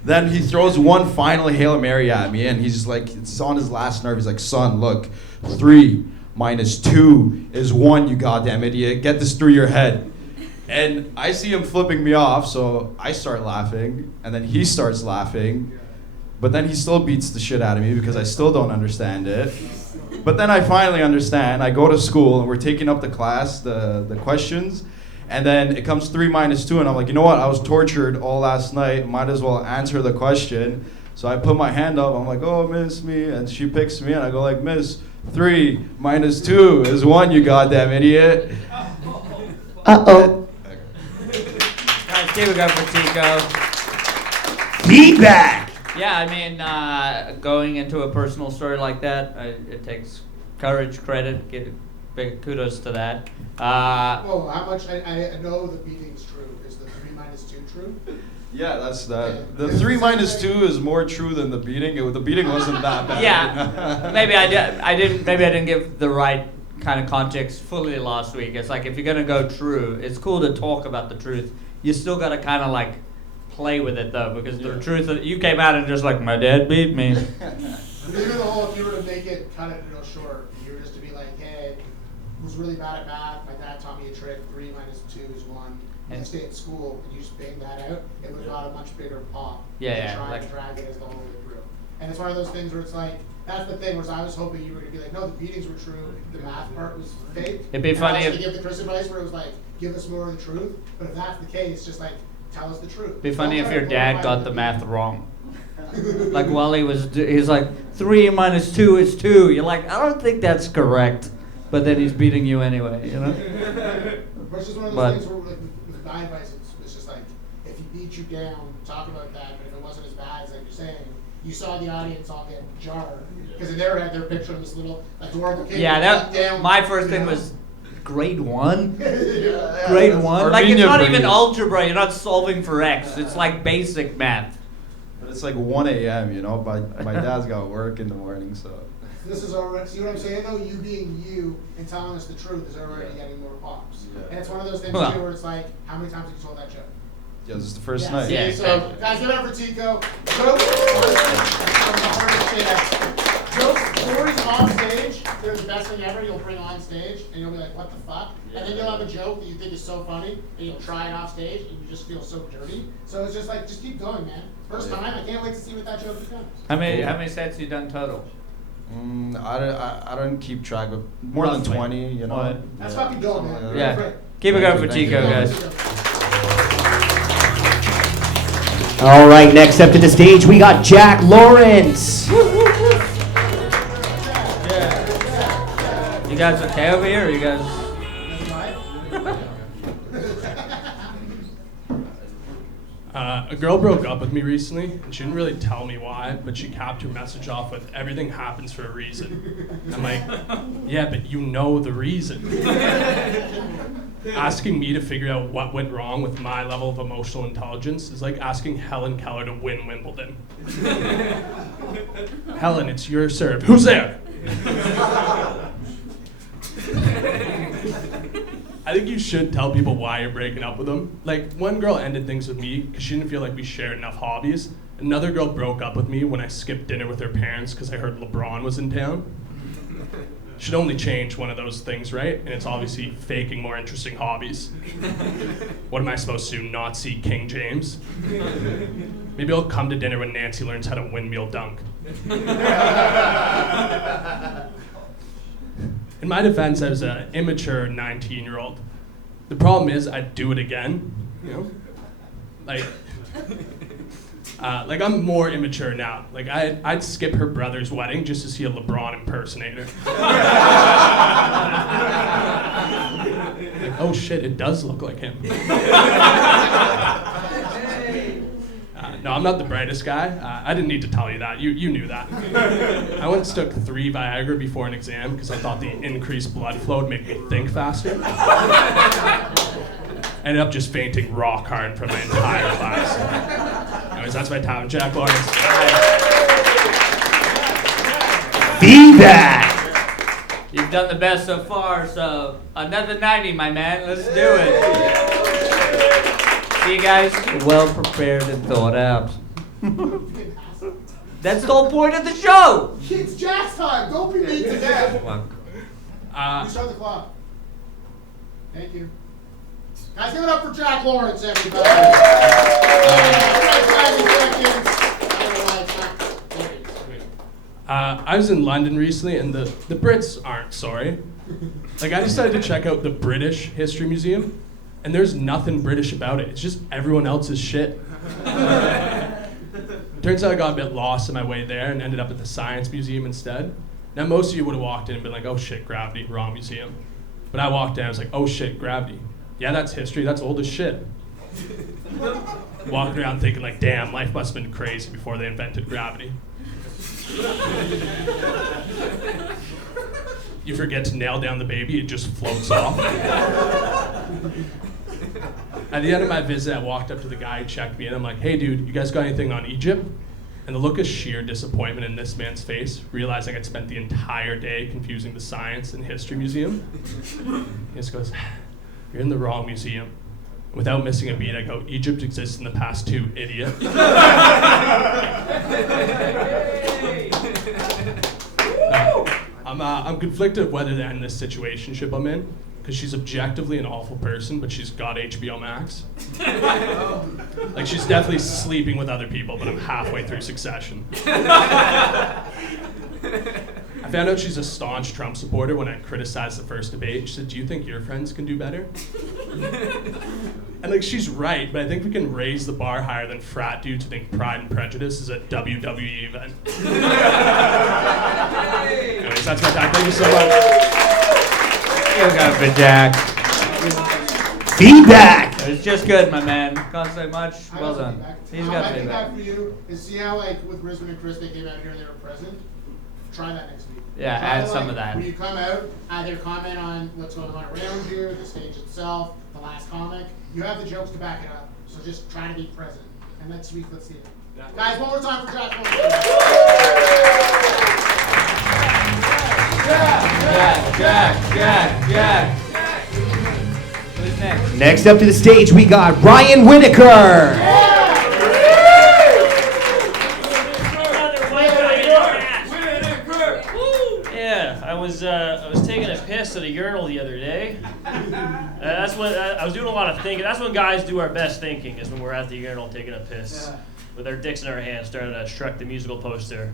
Then he throws one final Hail Mary at me, and he's just like, it's on his last nerve. He's like, son, look, 3 minus 2 is 1, you goddamn idiot. Get this through your head. And I see him flipping me off, so I start laughing, and then he starts laughing. But then he still beats the shit out of me because I still don't understand it. But then I finally understand. I go to school, and we're taking up the class, the questions. And then it comes 3 minus 2, and I'm like, you know what? I was tortured all last night. Might as well answer the question. So I put my hand up. I'm like, oh, miss me. And she picks me, and I go like, miss, 3 minus 2 is 1, you goddamn idiot. Uh-oh. Guys, keep it going for Tico. Feedback. Yeah, I mean, going into a personal story like that, it takes courage, credit, big kudos to that. Well, how much, I know the beating's true. Is the 3 minus 2 true? Yeah, that's that. The 3 minus 2 is more true than the beating. The beating wasn't that bad. Yeah, maybe I didn't give the right kind of context fully last week. It's like if you're gonna go true, it's cool to talk about the truth. You still gotta kind of like play with it though, because the truth that you came out and just like my dad beat me. But even the whole, if you were to make it kind of short, if you were just to be like, hey, who's really bad at math? My dad taught me a trick. 3 minus 2 is 1. And you stay at school and you just bang that out, it would have got a much bigger pop. Yeah, trying like, to drag it as the whole way through. And it's one of those things where it's like, that's the thing, whereas I was hoping you were going to be like, no, the beatings were true, the math part was fake. It'd be and funny I was if- going to give the Chris advice where it was like, give us more of the truth. But if that's the case, just like, tell us the truth. It'd be funny Don't if try your to dad glorify got the math wrong. Like while he's like 3 minus 2 is 2. You're like, I don't think that's correct, but then he's beating you anyway, you know. But it's just one of those But- things where with my advice, it's just like, if he beat you down, talk about that, but if it wasn't as bad as like you're saying, you saw the audience all get jarred, because in their head they're picturing this little, like the world of kid. Yeah, down, my first you thing know? was grade 1. Yeah. Grade 1. Like it's Armenia not breed. even algebra. You're not solving for x. It's like basic math. But it's like 1 a.m., you know? My dad's got work in the morning, so. This is already, see what I'm saying though? You being you and telling us the truth is already getting more pops. Yeah. And it's one of those things Well. too where it's like, how many times have you told that joke? Yeah, this is the first Yeah, night. see, Yeah, so exactly. guys, give it up for Tico. Jokes, stories off stage, they're the best thing ever. You'll bring on stage and you'll be like, what the fuck? And then you'll have a joke that you think is so funny and you'll try it off stage and you just feel so dirty. So it's just like, just keep going, man. First time, I can't wait to see what that joke becomes. How many sets you done total? I don't keep track of more than Roughly. 20, you know? What? That's fucking dope, man. Something like Yeah. that. Great. Keep it going for Thank you, Tico, thank guys. All right, next up to the stage, we got Jack Lawrence. You guys okay over here? Or you guys? A girl broke up with me recently, and she didn't really tell me why, but she capped her message off with, everything happens for a reason. I'm like, yeah, but you know the reason. Asking me to figure out what went wrong with my level of emotional intelligence is like asking Helen Keller to win Wimbledon. Helen, it's your serve. Who's there? I think you should tell people why you're breaking up with them. Like, one girl ended things with me because she didn't feel like we shared enough hobbies. Another girl broke up with me when I skipped dinner with her parents because I heard LeBron was in town. Should only change one of those things, right? And it's obviously faking more interesting hobbies. What am I supposed to do, not see King James? Maybe I'll come to dinner when Nancy learns how to windmill dunk. In my defense, I was an immature 19-year-old. The problem is I'd do it again, you know? Like I'm more immature now. Like I'd skip her brother's wedding just to see a LeBron impersonator. Like, oh shit, it does look like him. No, I'm not the brightest guy. I didn't need to tell you that. You knew that. I once took 3 Viagra before an exam because I thought the increased blood flow would make me think faster. Ended up just fainting rock hard for my entire class. Anyways, that's my time. Jack Lawrence. Feedback. You've done the best so far, so another 90, my man. Let's do it. See you guys, well prepared and thought out. That's the whole point of the show. It's Jack's time. Don't be mean to death. Come You start the clock. Thank you. Guys, give it up for Jack Lawrence, everybody. I was in London recently, and the Brits aren't sorry. Like, I decided to check out the British History Museum, and there's nothing British about it. It's just everyone else's shit. Turns out I got a bit lost on my way there and ended up at the Science Museum instead. Now, most of you would have walked in and been like, oh shit, gravity, wrong museum. But I walked in, I was like, oh shit, gravity. Yeah, that's history, that's old as shit. Walking around thinking like, damn, life must have been crazy before they invented gravity. You forget to nail down the baby, it just floats off. At the end of my visit, I walked up to the guy who checked me in. I'm like, hey dude, you guys got anything on Egypt? And the look of sheer disappointment in this man's face, realizing I'd spent the entire day confusing the Science and History Museum. He just goes, you're in the wrong museum. Without missing a beat, I go, Egypt exists in the past too, idiot. I'm conflicted whether to end this situationship I'm in, because she's objectively an awful person, but she's got HBO Max. Like, she's definitely sleeping with other people, but I'm halfway through Succession. I found out she's a staunch Trump supporter when I criticized the first debate. She said, do you think your friends can do better? And like, she's right, but I think we can raise the bar higher than frat dudes who think Pride and Prejudice is a WWE event. Anyways, that's my time. Thank you so much. You got it, Jack. Feedback. It's just good, my man. Can't say much. Well done. He's got My feedback. feedback for you is see how, like, with Risman and Chris, they came out here and they were present? Try that next week. Yeah, Try add to, some of that. When you come out, either comment on what's going on around here, the stage itself, the last comic. You have the jokes to back it up, so just try to be present. And next week, let's see it. Yeah. Guys, one more time for Jack Lawrence. Jack. Who's next? Next up to the stage, we got Ryan Whitaker. Yeah, I was taking a piss at a urinal the other day. That's when I was doing a lot of thinking. That's when guys do our best thinking, is when we're at the urinal taking a piss. With our dicks in our hands, starting to Shrek the Musical poster.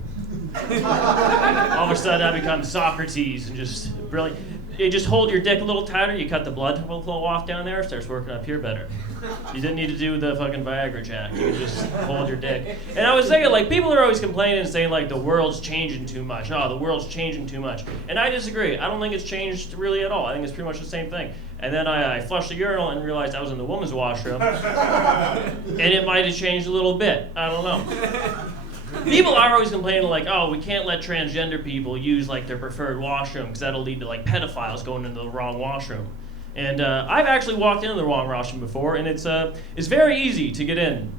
All of a sudden, I become Socrates and just brilliant. You just hold your dick a little tighter, you cut the blood will flow off down there, it starts working up here better. You didn't need to do the fucking Viagra, Jack. You can just hold your dick. And I was thinking, like, people are always complaining and saying, like, the world's changing too much. Oh, the world's changing too much. And I disagree. I don't think it's changed really at all. I think it's pretty much the same thing. And then I flushed the urinal and realized I was in the woman's washroom. And it might have changed a little bit. I don't know. People are always complaining, like, oh, we can't let transgender people use, like, their preferred washroom because that'll lead to, like, pedophiles going into the wrong washroom. And I've actually walked into the wrong washroom before, and it's very easy to get in.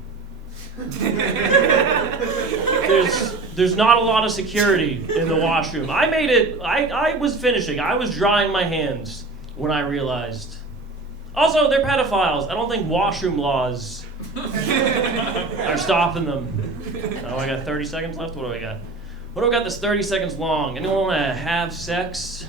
there's not a lot of security in the washroom. I made it. I was finishing. I was drying my hands when I realized. Also, they're pedophiles. I don't think washroom laws are stopping them. Oh, I got 30 seconds left. What do I got? What do I got that's 30 seconds long? Anyone want to have sex?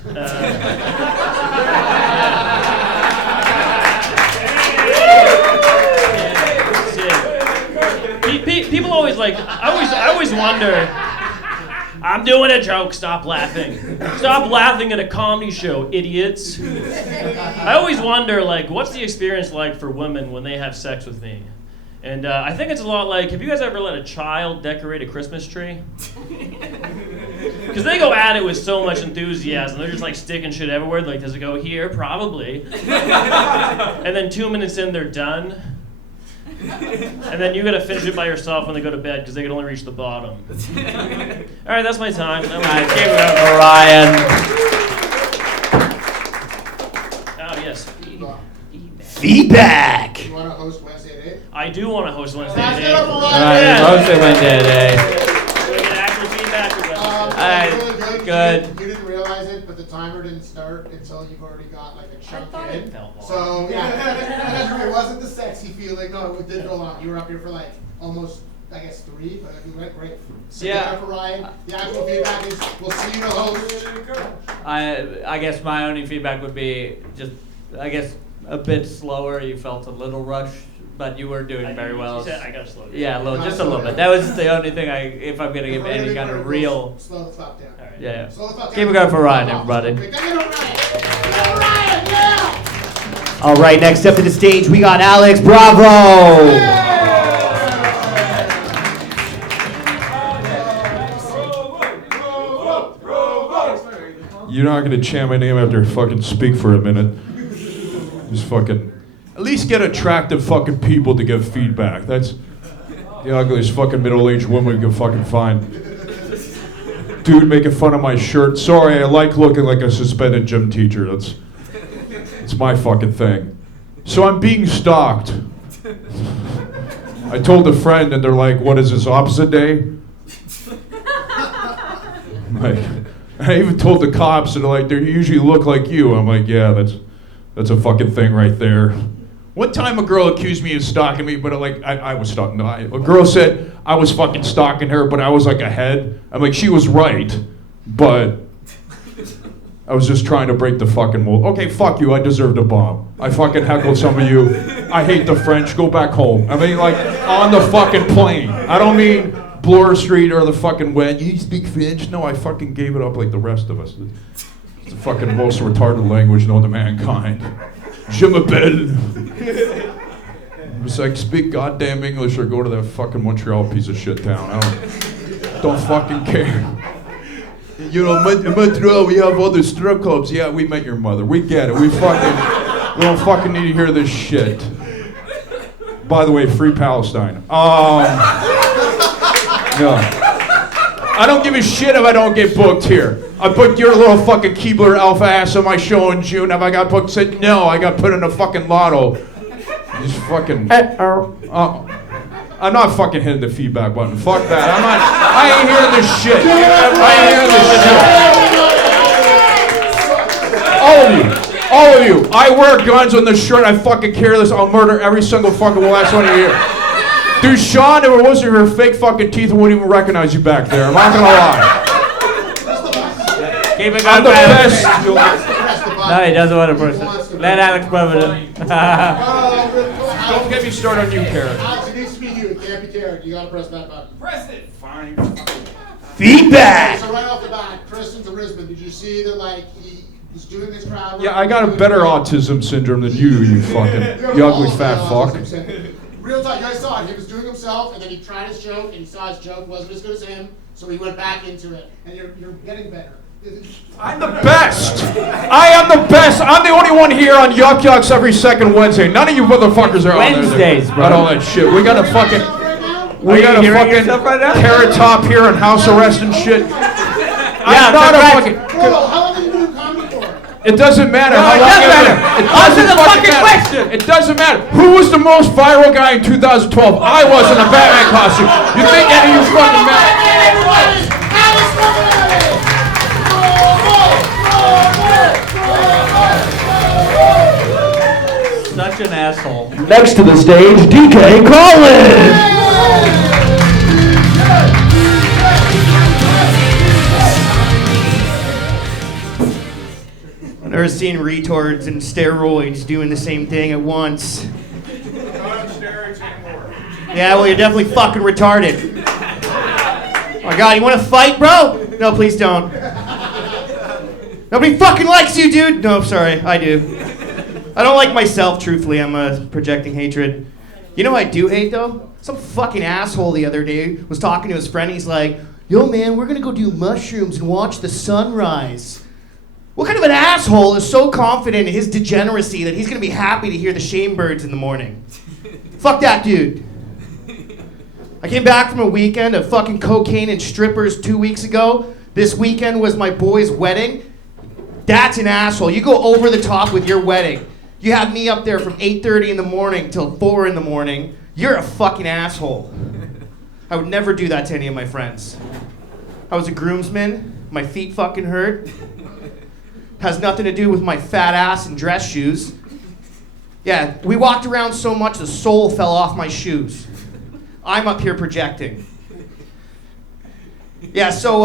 People always like. I always wonder. I'm doing a joke. Stop laughing. Stop laughing at a comedy show, idiots. I always wonder, like, what's the experience like for women when they have sex with me? And I think it's a lot like, have you guys ever let a child decorate a Christmas tree? Because they go at it with so much enthusiasm. They're just like sticking shit everywhere. Like, does it go here? Probably. And then 2 minutes in, they're done. And then you gotta finish it by yourself when they go to bed because they can only reach the bottom. All right, that's my time. All right, Give it up for Ryan. Oh yes. Feedback. You want to host Wednesday night? I do want to host Wednesday That's night. it up for All Ryan. right, Yeah. mostly Wednesday today. Do we get actual feedback or what? Alright, Really good. You didn't realize it, but the timer didn't start until you've already got like a chunk thought in. it felt long. So yeah, it wasn't the sexy feeling. No, it did go long. You were up here for like almost, I guess, 3, but you went great. So Yeah. give it up for Ryan. The actual feedback is, we'll see you to host. I guess my only feedback would be just, I guess, a bit slower. You felt a little rushed, but you were doing very well. She said I gotta slow down. Yeah, just a little bit. That was the only thing if I'm gonna give any kind of real. Slow the fuck down. All right. Yeah. Slow the fuck down. Keep it going for Ryan, everybody. Give it to Ryan. Give it to Ryan, yeah! All right, next up to the stage, we got Alex Bravo. You're not gonna chant my name after I fucking speak for a minute. Just fucking, at least get attractive fucking people to give feedback. That's the ugliest fucking middle-aged woman we can fucking find. Dude making fun of my shirt. Sorry, I like looking like a suspended gym teacher. It's my fucking thing. So I'm being stalked. I told a friend and they're like, what is this, opposite day? I'm like, I even told the cops and they're like, they usually look like you. I'm like, yeah, that's a fucking thing right there. One time a girl accused me of stalking me, but I was stalking. No, a girl said I was fucking stalking her, but I was like ahead. I'm like, she was right, but I was just trying to break the fucking mold. Okay, fuck you, I deserved a bomb. I fucking heckled some of you. I hate the French, go back home. I mean, like, on the fucking plane. I don't mean Bloor Street or the fucking when you speak French. No, I fucking gave it up like the rest of us. It's the fucking most retarded language known to mankind. Je m'appelle. It's like, speak goddamn English or go to that fucking Montreal piece of shit town. I don't fucking care. You know, in Montreal we have all the strip clubs. Yeah, we met your mother. We get it. We don't fucking need to hear this shit. By the way, free Palestine. No. I don't give a shit if I don't get booked here. I booked your little fucking Keebler alpha ass on my show in June. Have I got booked? Said no. I got put in a fucking lotto. Just fucking. I'm not fucking hitting the feedback button. Fuck that. I ain't hearing this shit. I ain't hearing this shit. All of you. I wear guns on this shirt. I fucking carry this. I'll murder every single fucking last one of you. Dude, Sean, if it wasn't for your fake fucking teeth, I wouldn't even recognize you back there. I'm not gonna lie. Keep it I'm going, the best. No, he doesn't want to push it. Let Alex Bravo do it. Don't get me started on you, Karen. Alex, it needs to be you. It can't be Karen. You gotta press that button. Press it. Fine. Feedback. So right off the bat, Kristen's a Risbon. Did you see that, like, he was doing this crowd? Yeah, I got a better autism syndrome than you fucking, you ugly fat fuck. Real talk, you guys saw it. He was doing himself, and then he tried his joke, and he saw his joke wasn't as good as him, so he went back into it. And you're getting better. I'm the best. I am the best. I'm the only one here on Yuck Yucks every second Wednesday. None of you motherfuckers are on there. Wednesdays, bro. Got all that shit. We got a fucking, Were we you got a hearing fucking yourself right now? carrot top here and house arrest and shit. Yeah, I'm not a correct. fucking. Bro, how long have you been doing comedy for? It doesn't matter. No, how it long does you matter. been- It Answer doesn't the fucking matter. question. It doesn't matter. Who was the most viral guy in 2012? I was in a Batman costume. You think any of you fucking matter? such an asshole. Next to the stage, DK Collins. I've never seen retards and steroids doing the same thing at once. Yeah, well, you're definitely fucking retarded. Oh my god, you want to fight, bro? No, please don't. Nobody fucking likes you, dude. No, sorry, I do. I don't like myself, truthfully. I'm projecting hatred. You know what I do hate, though? Some fucking asshole the other day was talking to his friend. He's like, yo, man, we're going to go do mushrooms and watch the sunrise. What kind of an asshole is so confident in his degeneracy that he's going to be happy to hear the shame birds in the morning? Fuck that dude. I came back from a weekend of fucking cocaine and strippers 2 weeks ago. This weekend was my boy's wedding. That's an asshole. You go over the top with your wedding. You have me up there from 8:30 in the morning till 4 in the morning. You're a fucking asshole. I would never do that to any of my friends. I was a groomsman. My feet fucking hurt. Has nothing to do with my fat ass and dress shoes. Yeah, we walked around so much the sole fell off my shoes. I'm up here projecting. Yeah, so,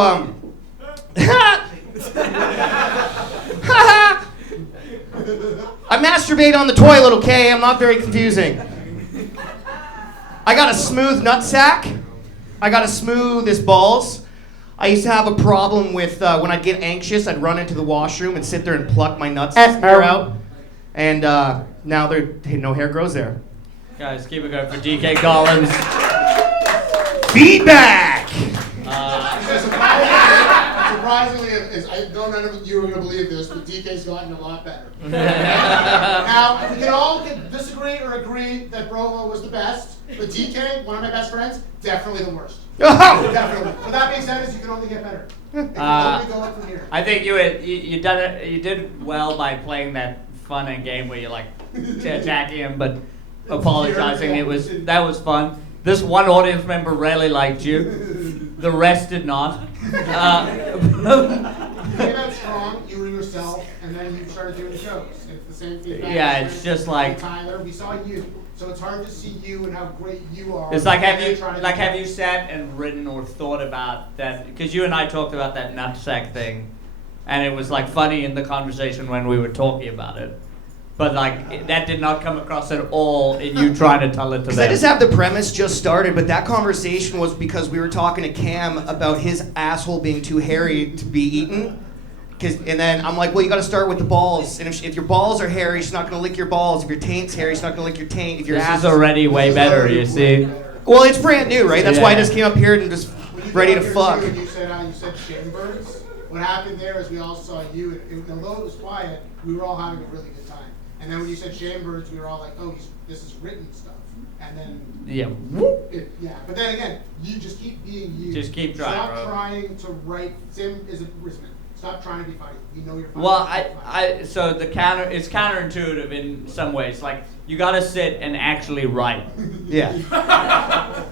I masturbate on the toilet, okay? I'm not very confusing. I got a smooth nutsack. I got a smoothest balls. I used to have a problem with when I'd get anxious, I'd run into the washroom and sit there and pluck my nuts hair out. And now no hair grows there. Guys, keep it going for DK Collins. Feedback! Surprisingly, I don't know if you were going to believe this, but DK's gotten a lot better. Now, we can all disagree or agree that Brovo was the best, but DK, one of my best friends, definitely the worst. Oh! Definitely. But that being said, you can only get better. It can only go up from here. I think you did well by playing that fun and game where you're like attacking him, but apologizing. That was fun. This one audience member really liked you. The rest did not. You came out strong, you were yourself, and then you started doing shows. It's the same feedback. Yeah, it's just like Tyler, we saw you, so it's hard to see you and how great you are. It's like have you sat and written or thought about that? Because you and I talked about that nutsack thing, and it was like funny in the conversation when we were talking about it. But like that did not come across at all in you trying to tell it to them. Because I just have the premise just started, but that conversation was because we were talking to Cam about his asshole being too hairy to be eaten. And then I'm like, well, you got to start with the balls. And if your balls are hairy, she's not going to lick your balls. If your taint's hairy, she's not going to lick your taint. If your This is already way better, you see. Well, it's brand new, right? That's why I just came up here and just ready to fuck. You said shame birds. What happened there is we all saw you, and although it was quiet, we were all having a really good time. And then when you said shame birds, we were all like, oh, this is written stuff. And then but then again, you just keep being you. Just keep trying. Stop trying to write. Sim is a Brisbane. Stop trying to be funny. You know you're funny. Well, so it's counterintuitive in some ways. Like you gotta sit and actually write. Yeah.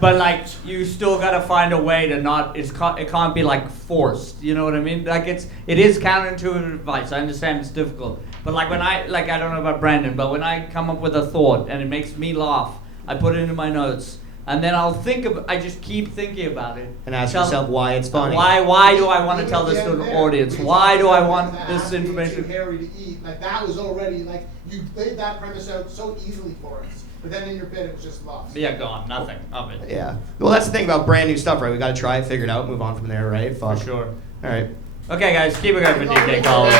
But like you still gotta find a way to not. It can't be like forced. You know what I mean? Like it is counterintuitive advice. I understand it's difficult. But like when I don't know about Brandon, but when I come up with a thought and it makes me laugh, I put it into my notes. And then I just keep thinking about it. And ask yourself why it's funny. Why do I want to tell this to an audience? Why do I want this information? Too hairy to eat. Like that was already like you laid that premise out so easily for us. But then in your bit it was just lost. Yeah, gone. Nothing of it. Yeah. Well, that's the thing about brand new stuff, right? We got to try it, figure it out, move on from there, right? Fuck. For sure. All right. Okay, guys, keep it going for DK Collins.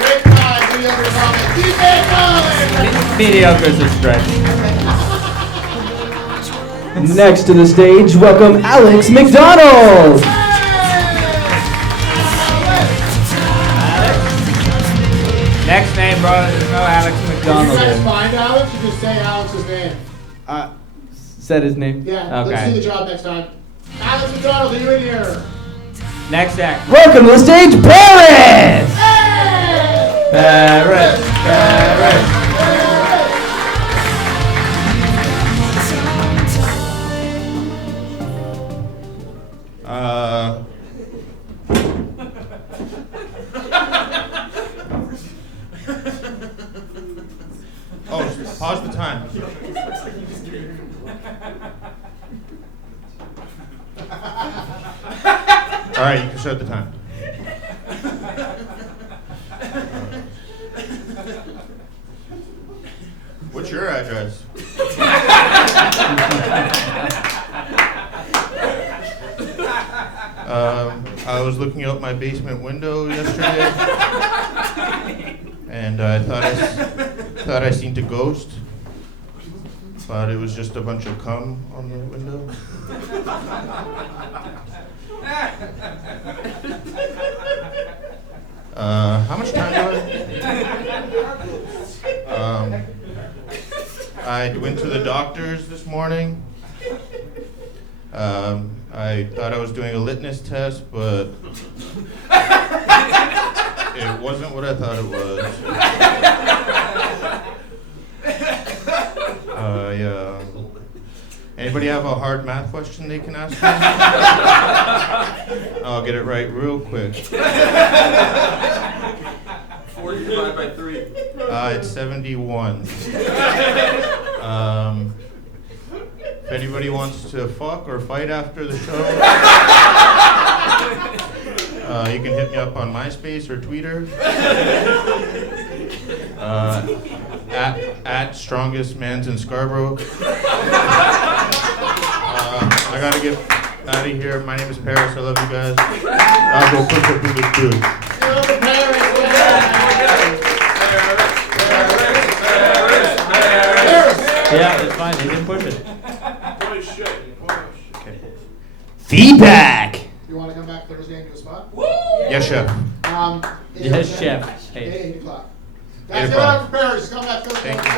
Great time, mediocre comment. DK Collins! Mediocre is a stretch. Next to the stage, welcome Alex McDonald. Next name, bro. There's no Alex McDonald. Did you guys find Alex or just say Alex's name? Said his name. Yeah, Okay. let's see the job next time. Alex McDonald, are you in here? Next act. Welcome to the stage, Paris. Paris. Oh Pause the time. All right, you can start the time. What's your address? I was looking out my basement window yesterday, and I thought I seen a ghost, but it was just a bunch of cum on the window. How much time do I went to the doctor's this morning. I thought I was doing a litmus test, but it wasn't what I thought it was. Yeah. Anybody have a hard math question they can ask me? I'll get it right real quick. 40 divided by 3. It's 71. If anybody wants to fuck or fight after the show, you can hit me up on MySpace or Twitter. At Strongest Mans in Scarborough. I gotta get out of here. My name is Paris. I love you guys. I'll go push up through this dude. Yeah, it's fine. He didn't push it. Feedback. You want to come back Thursday and do a spot? Yes, chef. Yes, chef. Hey. 8 o'clock. 8 That's it o'clock. for Paris. Come back Thursday. Thank you.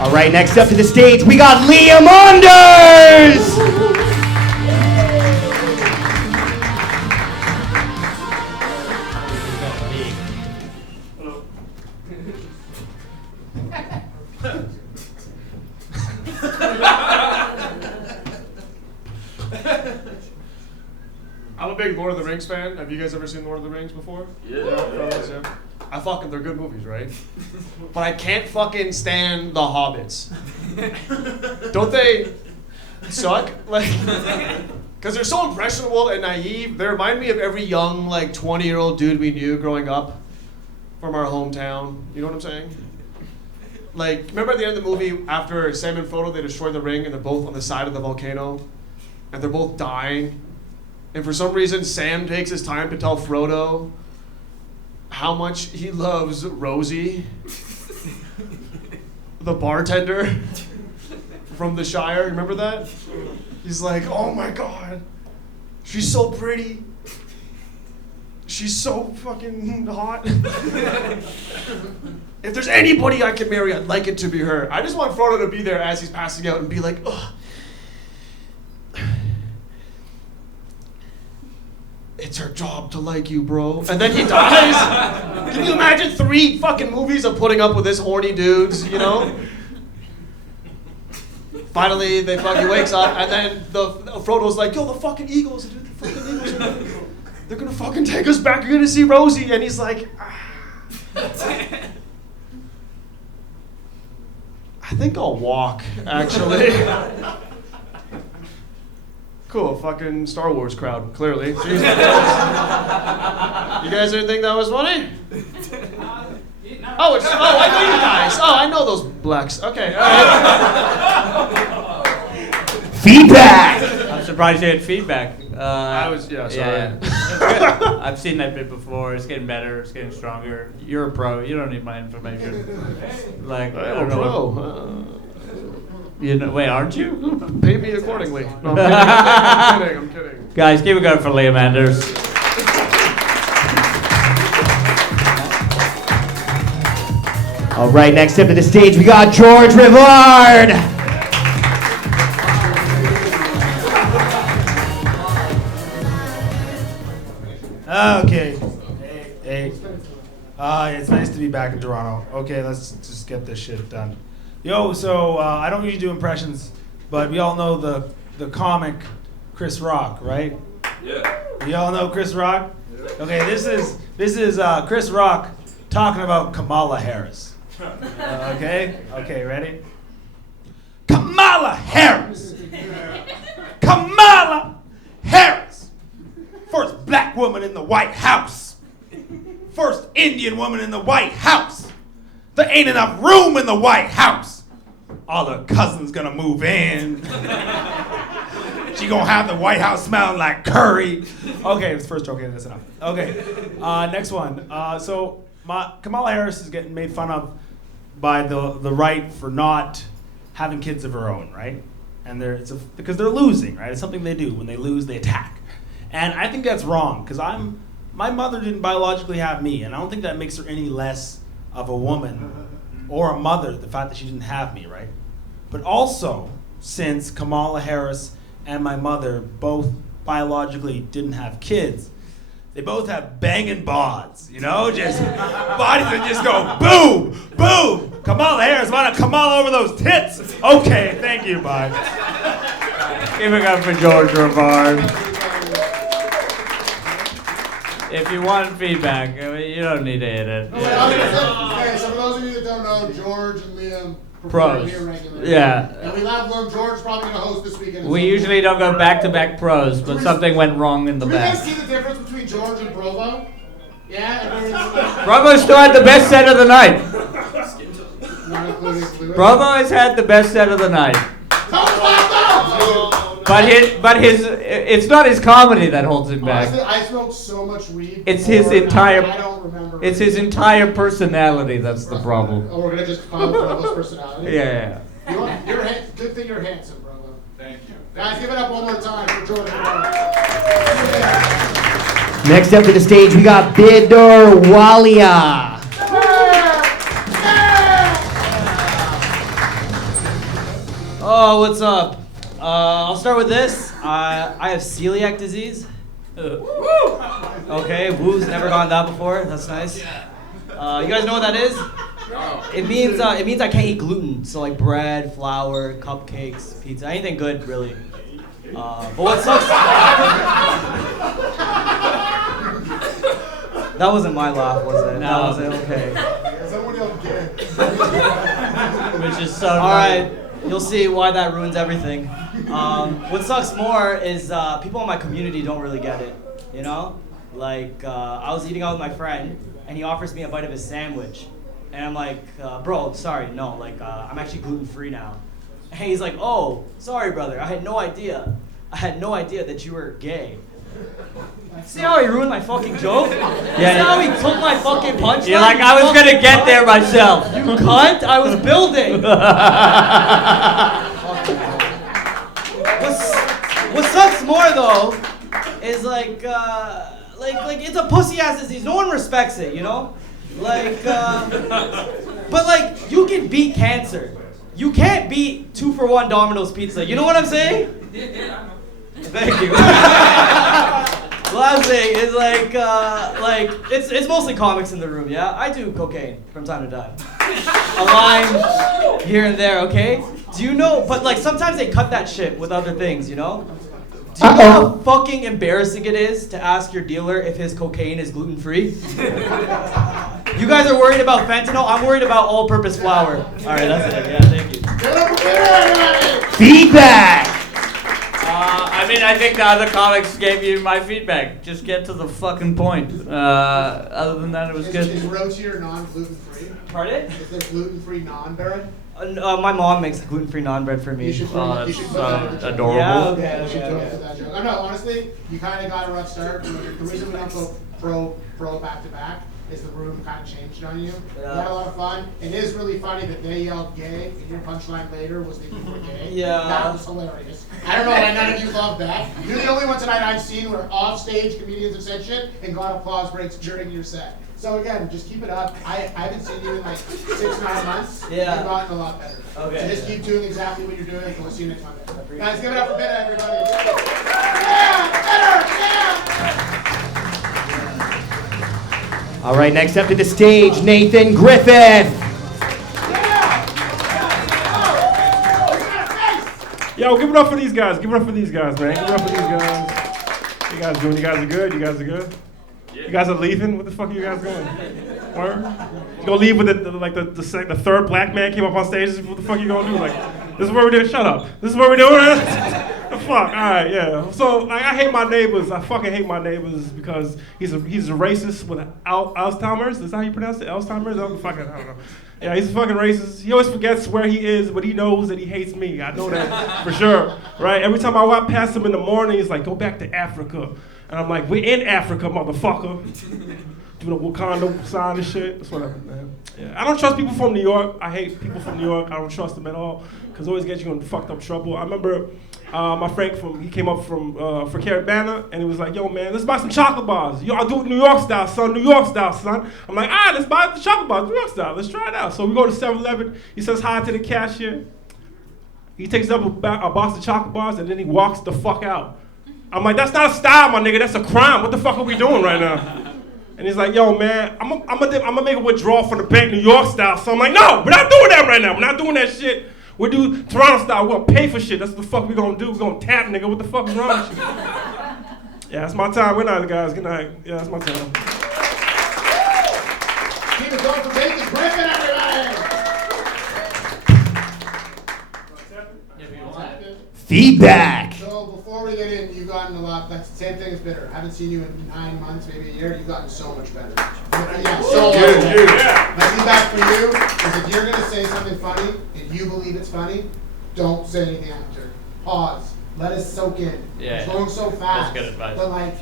All right, next up to the stage, we got Liam Anders. I'm a big Lord of the Rings fan. Have you guys ever seen Lord of the Rings before? Fellas, yeah. They're good movies, right? But I can't fucking stand the Hobbits. Don't they suck? Like, because they're so impressionable and naive. They remind me of every young, like, 20-year-old dude we knew growing up from our hometown. You know what I'm saying? Like, remember at the end of the movie, after Sam and Frodo, they destroy the ring and they're both on the side of the volcano? And they're both dying. And for some reason, Sam takes his time to tell Frodo how much he loves Rosie, the bartender from the Shire. Remember that? He's like, oh my God, she's so pretty. She's so fucking hot. If there's anybody I can marry, I'd like it to be her. I just want Frodo to be there as he's passing out and be like, ugh. It's her job to like you, bro. And then he dies. Can you imagine 3 fucking movies of putting up with this horny dudes, you know? Finally, he wakes up, and then Frodo's like, yo, the fucking Eagles, dude, the fucking Eagles, they're gonna fucking take us back. You're gonna see Rosie. And he's like, I think I'll walk, actually. Cool, fucking Star Wars crowd, clearly. You guys didn't think that was funny? Oh, I know you guys. Oh, I know those blacks. Okay. Feedback. I'm surprised you had feedback. Sorry. Yeah. I've seen that bit before. It's getting better. It's getting stronger. You're a pro. You don't need my information. Like, I I'm don't a know. pro. You know, wait, aren't you? Pay me accordingly. No, I'm kidding. Guys, keep it going for Liam Anders. All right, next up to the stage, we got George Rivard. Okay. Hey. It's nice to be back in Toronto. Okay, let's just get this shit done. Yo, so I don't usually do impressions, but we all know the comic Chris Rock, right? Yeah. We all know Chris Rock? Okay, this is Chris Rock Talking about Kamala Harris. Okay? Okay, ready? Kamala Harris! Kamala Harris! First black woman in the White House. First Indian woman in the White House. There ain't enough room in the White House. All her cousins gonna move in. She gonna have the White House smelling like curry. Okay, it's first joke. Okay, that's enough. Okay, next one. Kamala Harris is getting made fun of by the right for not having kids of her own, right? And because they're losing, right? It's something they do. When they lose, they attack. And I think that's wrong, because my mother didn't biologically have me, and I don't think that makes her any less of a woman or a mother, the fact that she didn't have me, right? But also, since Kamala Harris and my mother both biologically didn't have kids, they both have banging bods, you know? Just bodies that just go boom, boom. Kamala Harris, why not come all over those tits? Okay, thank you, bye. Give it up for George Rivard. If you want feedback, you don't need to hit it. Okay, so for those of you that don't know, George and Liam Pros. here regularly. Yeah. And we love Liam. George's probably going to host this weekend. We usually don't go back-to-back pros, but something went wrong in the Do you guys back. see the difference between George and Provo? Yeah? Bravo still had the best set of the night. Not including Fluid. Bravo has had the best set of the night. But it's not his comedy that holds him back. Honestly, I smoked so much weed. It's before, his entire. I don't remember. It's his entire personality that's the problem. Oh, we're gonna just follow Provo's personality. Yeah. Good thing you're handsome, Provo. Thank you. Guys, give it up one more time for Jordan. Next up to the stage, we got Bidor Walia. Oh, what's up? I'll start with this. I have celiac disease. Okay, woo's never gone that before. That's nice. You guys know what that is? It means I can't eat gluten. So like bread, flour, cupcakes, pizza, anything good really. But what sucks? That wasn't my laugh, was it? No. That wasn't okay. Someone else can. Which is so. All right, you'll see why that ruins everything. What sucks more is people in my community don't really get it. You know, like I was eating out with my friend, and he offers me a bite of his sandwich, and I'm like, bro, sorry, no, like I'm actually gluten-free now. And he's like, oh, sorry, brother, I had no idea. I had no idea that you were gay. See how he ruined my fucking joke? Yeah. See how he took my fucking punchline? You're like, I was gonna get there myself. You cunt! I was building. What sucks more though is like it's a pussy ass disease. No one respects it, you know? But like you can beat cancer. You can't beat 2-for-1 Domino's pizza. You know what I'm saying? Thank you. Last thing is like it's mostly comics in the room, yeah? I do cocaine from time to time. A line here and there, okay? Do you know, but like sometimes they cut that shit with other things, you know? Do you know how fucking embarrassing it is to ask your dealer if his cocaine is gluten-free? You guys are worried about fentanyl, I'm worried about all-purpose flour. Alright, that's it, yeah, thank you. Feedback! I think the other comics gave you my feedback. Just get to the fucking point. Other than that, it was good. Is Rotier non-gluten-free? Pardon? Is there gluten-free non-bread? My mom makes gluten-free naan bread for me. You should put that in the joke. Adorable. Yeah, okay, Yeah, you should okay, totally okay. put that joke. Oh, no, honestly, you kind of got a rough start. The reason we don't go pro back-to-back is the room kind of changed on you. Yeah. We had a lot of fun. It is really funny that they yelled gay, and your punchline later was that you were gay. Yeah. That was hilarious. I don't know why none of you loved that. You're the only one tonight I've seen where off-stage comedians have said shit and got applause breaks during your set. So again, just keep it up. I haven't seen you in like 6-9 months. Yeah. You've gotten a lot better. Okay. So just keep doing exactly what you're doing, and we'll see you next Monday. Guys, give it up for Bitter, everybody. All right, next up to the stage, Nathan Griffith. Yo, give it up for these guys. Give it up for these guys, man. Give it up for these guys. You guys doing? You guys are good. You guys are good. You guys are leaving? What the fuck are you guys going? Word? You gonna leave with the third black man came up on stage? What the fuck you gonna do? Like, this is what we're doing. Shut up. This is what we're doing. The fuck. All right, yeah. So like, I hate my neighbors. I fucking hate my neighbors because he's a racist with Alzheimer's. Is that how you pronounce it? Alzheimer's? I don't know. Yeah, he's a fucking racist. He always forgets where he is, but he knows that he hates me. I know that for sure, right? Every time I walk past him in the morning, he's like, go back to Africa. And I'm like, we're in Africa, motherfucker. Do the Wakanda sign and shit. That's whatever, man. Yeah. I don't trust people from New York. I hate people from New York. I don't trust them at all, because it always gets you in fucked up trouble. I remember my friend he came up from Carabana, and he was like, yo, man, let's buy some chocolate bars. Yo, I'll do it New York style, son. New York style, son. I'm like, let's buy the chocolate bars, New York style. Let's try it out. So we go to 7-Eleven. He says hi to the cashier. He takes up a box of chocolate bars, and then he walks the fuck out. I'm like, that's not a style, my nigga. That's a crime. What the fuck are we doing right now? And he's like, yo, man, I'm gonna make a withdrawal from the bank, New York style. So I'm like, no, we're not doing that right now. We're not doing that shit. We'll do Toronto style. We're gonna pay for shit. That's what the fuck we gonna do. We're gonna tap, nigga. What the fuck is wrong with you? Yeah, that's my time. Good night, guys. Good night. Yeah, that's my time. Keep it going for Bacon Griffin, everybody! Feedback. So before we get in, you've gotten a lot. That's the same thing as bitter. I haven't seen you in 9 months, maybe a year. You've gotten so much better. Yeah, so much better. My feedback for you is if you're gonna say something funny, if you believe it's funny, don't say anything after. Pause. Let it soak in. Yeah. It's going so fast. That's good advice. But like,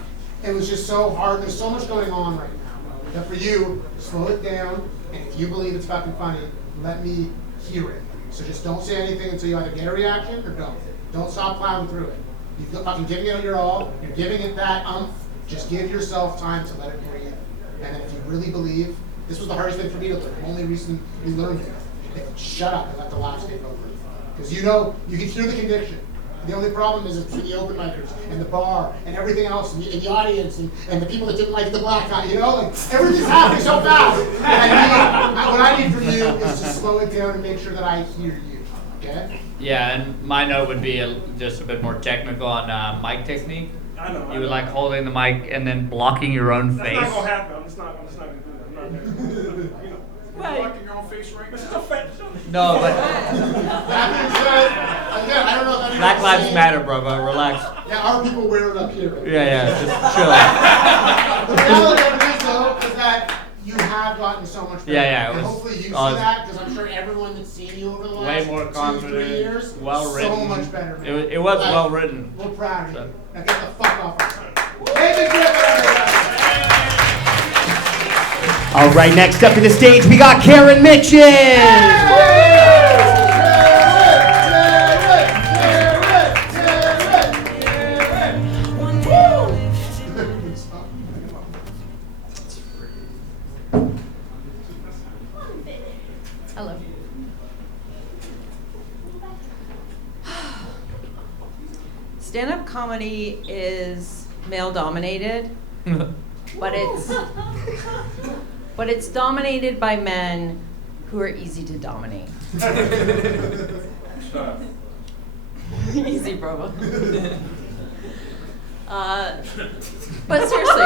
it was just so hard. There's so much going on right now. That for you, slow it down. And if you believe it's fucking funny, let me hear it. So just don't say anything until you either get a reaction or don't. Don't stop plowing through it. You're fucking giving it your all. You're giving it that Just give yourself time to let it breathe. And then if you really believe, this was the hardest thing for me to learn. Only reason we learned it. Shut up and let the laughs take over. Because you know, you can hear the conviction. The only problem is between the open micers and the bar and everything else and the audience and the people that didn't like the black guy, you know? Like, everything's happening so fast. And what I need from you is to slow it down and make sure that I hear you, okay? Yeah, and my note would be just a bit more technical on mic technique. I know. You would like holding the mic and then blocking your own face. That's not gonna happen. I'm just not gonna do that. I'm not gonna, you know. Blocking your own face right now. No, but That being said, again, I don't know if anyone's Black Lives seen- Matter, bro. Relax. Yeah, our people wear it up here. Yeah, just chill. The reality of it is, though, is that you have gotten so much better. Yeah, it and was- hopefully you see was- that, because I'm sure everyone that's seen you over the Way last more 2-3 confident, years, well written. so much better. Man. It was Like, well written. We're proud of you. Now get the fuck off our side. David Griffin, everybody. All right, next up to the stage, we got Karen Mitchell. Hello. Stand-up comedy is male-dominated, but it's dominated by men who are easy to dominate. Easy, bro. But seriously,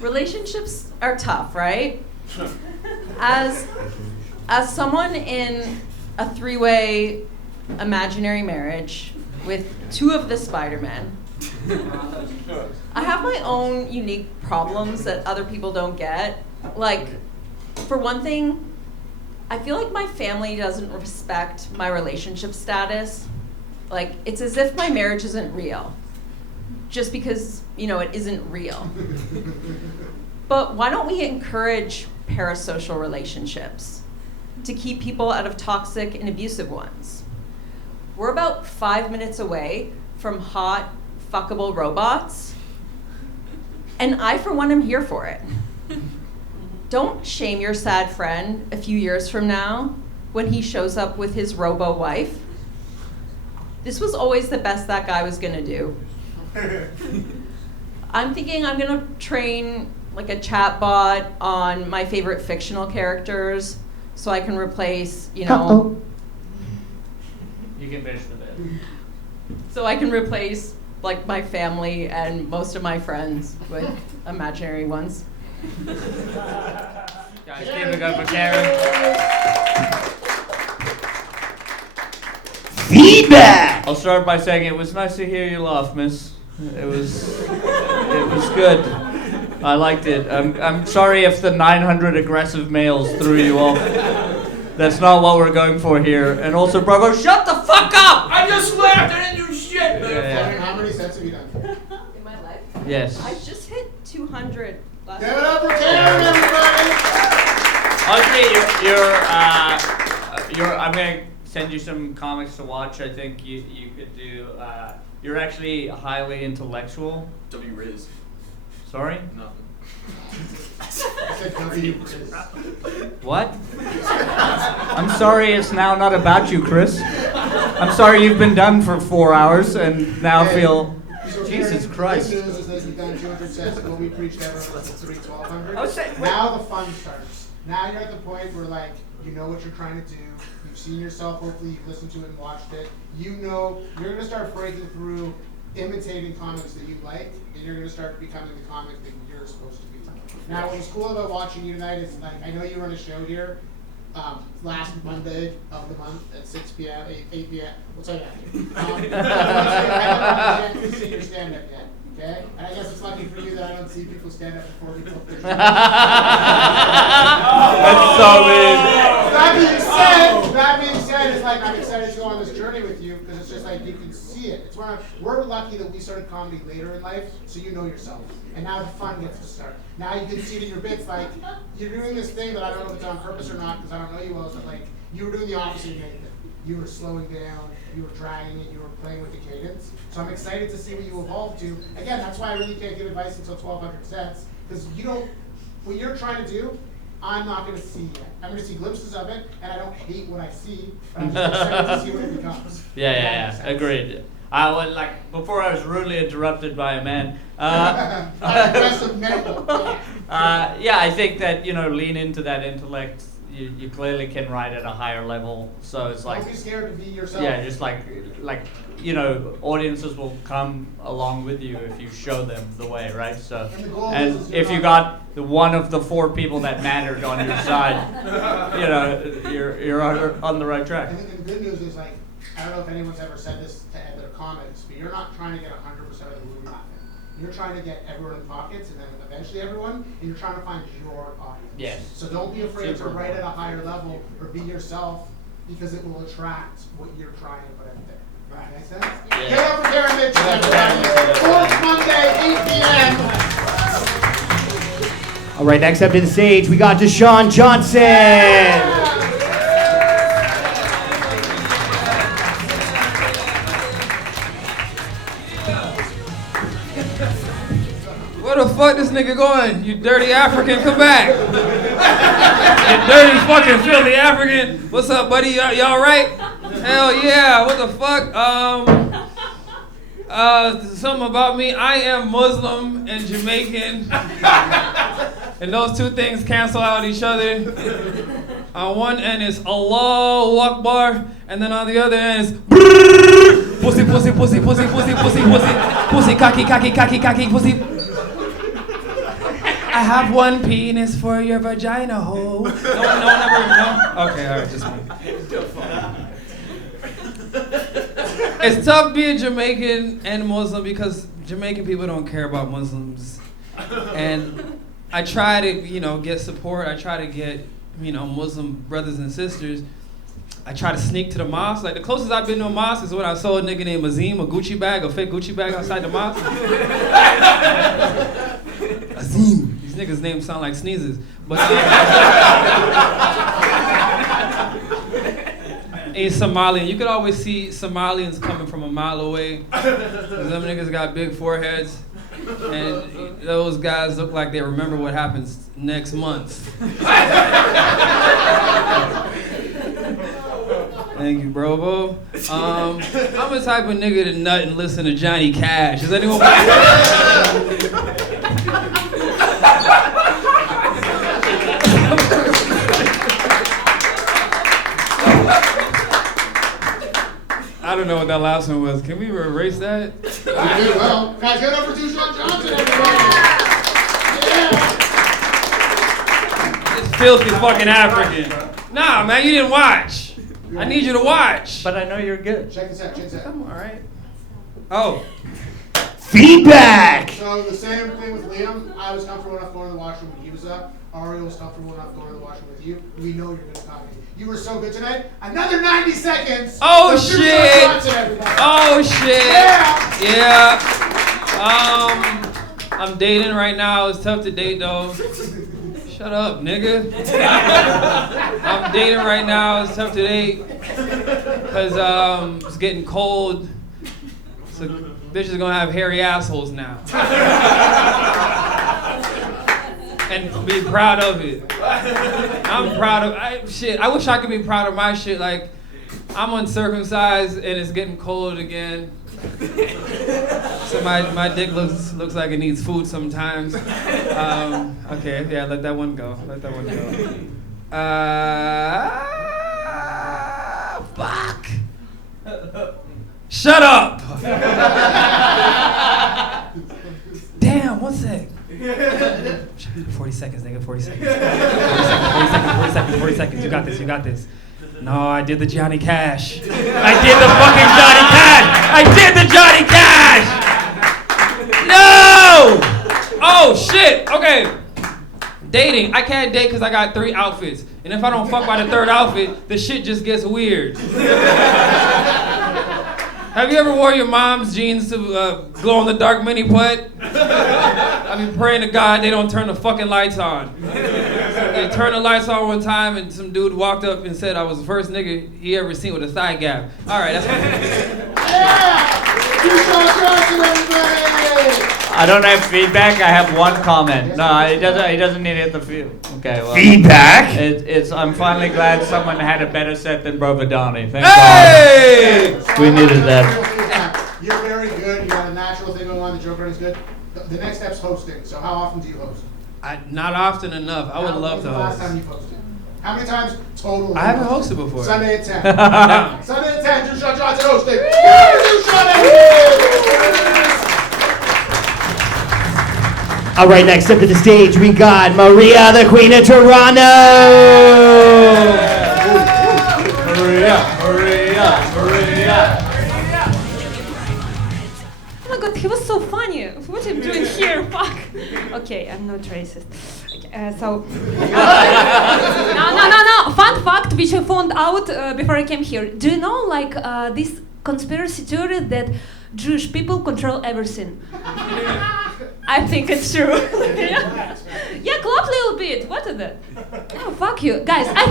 relationships are tough, right? As someone in a 3-way imaginary marriage with 2 of the Spider-Men, I have my own unique problems that other people don't get. Like, for one thing, I feel like my family doesn't respect my relationship status. Like, it's as if my marriage isn't real, just because, you know, it isn't real. But why don't we encourage parasocial relationships to keep people out of toxic and abusive ones? We're about 5 minutes away from hot, fuckable robots, and I, for one, am here for it. Don't shame your sad friend a few years from now when he shows up with his robo wife. This was always the best that guy was gonna do. I'm thinking I'm gonna train like a chat bot on my favorite fictional characters so I can replace, you know, You can finish the bit. so I can replace like my family and most of my friends with imaginary ones. Guys, give it up for Karen. Feedback! I'll start by saying it was nice to hear you laugh, miss. It was good. I liked it. I'm sorry if the 900 aggressive males threw you off. That's not what we're going for here. And also, Bravo, shut the fuck up! I just laughed, I didn't do shit! Karen, how many sets have you done? In my life? Yes. I just hit 200 last Give it up for Karen, everybody! Honestly, I'm gonna send you some comics to watch. I think you could do. You're actually highly intellectual. W Riz. Sorry? Nothing. What? I'm sorry, it's now not about you, Chris. I'm sorry you've been done for 4 hours and now feel. So Jesus Karen, Christ. The good news is that you've done 200 sets, but we preached everyone was 1,200. I was saying- Now the fun starts. Now you're at the point where, like, you know what you're trying to do. You've seen yourself, hopefully you've listened to it and watched it. You know, you're going to start breaking through, imitating comics that you like, and you're going to start becoming the comic that you're supposed to be. Now, what was cool about watching you tonight is, like, I know you run a show here last Monday of the month at 6 p.m., 8 p.m. What's that? I haven't seen your stand-up yet. Okay? And I guess it's lucky for you that I don't see people stand up before people. That's so mean. That being said, it's like I'm excited to go on this journey with you because it's just like you can see it. It's we're lucky that we started comedy later in life, so you know yourself. And now the fun gets to start. Now you can see it in your bits, like you're doing this thing that I don't know if it's on purpose or not because I don't know you well. But like you were doing the opposite of Nathan. You were slowing down, you were dragging it, you were playing with the cadence. So I'm excited to see what you evolve to. Again, that's why I really can't give advice until 1,200 sets, because you don't, what you're trying to do, I'm not going to see yet. I'm going to see glimpses of it, and I don't hate what I see, but I'm just excited to see what it becomes. Yeah. Agreed. I was like, before I was rudely interrupted by a man. Yeah, I think that, lean into that intellect. You clearly can write at a higher level, so it's like. Don't be scared to be yourself. Yeah, just like audiences will come along with you if you show them the way, right? So, and if you got one of the 4 people that mattered on your side, you're on the right track. And the good news is, like, I don't know if anyone's ever said this to other comics, but you're not trying to get 100% of the room laughing. You're trying to get everyone in pockets, and then eventually everyone, and you're trying to find your audience. Yes. So don't be afraid to write at a higher level or be yourself, because it will attract what you're trying to put out there. Right. Make sense? Yeah. Get up for Karen Mitchell, everybody. Fourth Monday, 8 p.m. All right, next up to the stage, we got Deshaun Johnson. Where the fuck this nigga going? You dirty African, come back. You dirty fucking filthy African. What's up, buddy? Y'all right? Hell yeah, what the fuck? Something about me, I am Muslim and Jamaican. And those two things cancel out each other. On one end is Allahu Akbar, and then on the other end is pussy, pussy, pussy, pussy, pussy, pussy, pussy, pussy, cocky, cocky, cocky, cocky, pussy. I have one penis for your vagina hole. No one ever, no? Okay, all right, just one. It's tough being Jamaican and Muslim because Jamaican people don't care about Muslims. And I try to, get support. I try to get, Muslim brothers and sisters. I try to sneak to the mosque. Like, the closest I've been to a mosque is when I saw a nigga named Azim, a Gucci bag, a fake Gucci bag outside the mosque. Azim. These niggas' names sound like sneezes. But he's Somalian. You could always see Somalians coming from a mile away. Them niggas got big foreheads. And those guys look like they remember what happens next month. Thank you, Brobo. I'm the type of nigga to nut and listen to Johnny Cash. Is anyone? I don't know what that last one was. Can we erase that? I did well. Guys, get up for Dushan Johnson, everybody. This filthy fucking African. Nah, man, you didn't watch. I need you to watch. But I know you're good. Check this out. I'm all right. Oh. Feedback! So the same thing with Liam. I was comfortable enough going to the washroom when he was up. Ariel was comfortable enough going to the washroom with you. We know you're good at comedy. You were so good tonight. Another 90 seconds. Oh So shit! Johnson, everybody. Oh shit! Yeah. I'm dating right now. It's tough to date though. Shut up, nigga. I'm dating right now. It's tough to date because it's getting cold. So bitches gonna have hairy assholes now. And be proud of it. I'm proud of shit. I wish I could be proud of my shit. Like, I'm uncircumcised and it's getting cold again. So my dick looks like it needs food sometimes. Okay, yeah, let that one go. Let that one go. Fuck. Shut up. Damn, one sec. 40 seconds, nigga, 40 seconds. 40 seconds. You got this. No, I did the Johnny Cash. I did the fucking Johnny Cash. I did the Johnny Cash. No! Oh, shit. Okay. Dating. I can't date because I got 3 outfits. And if I don't fuck by the 3rd outfit, the shit just gets weird. Have you ever wore your mom's jeans to glow-in-the-dark mini-putt? I've been praying to God they don't turn the fucking lights on. They turned the lights on one time and some dude walked up and said I was the first nigga he ever seen with a thigh gap. All right, that's I don't have feedback. I have one comment. No, he doesn't need to hit the field. Okay. Well, feedback. I'm finally glad someone had a better set than Brovadani. Thank God. We needed that. You're very good. You got a natural thing going on. The joke running is good. The next step's hosting. So how often do you host? Not often enough. I would love to Last host. time you hosted? How many times total? I haven't hosted before. Sunday at 10. Sunday at 10. Dushan Johnson hosting. All right, next up to the stage, we got Maria, the Queen of Toronto. Maria. Oh my god, he was so funny. What am I doing here? Fuck. Okay, I'm not racist. Okay, no. Fun fact which I found out before I came here. Do you know, like, this conspiracy theory that Jewish people control everything? I think it's true. Yeah, clap a little bit. What is that? Oh, fuck you, guys. I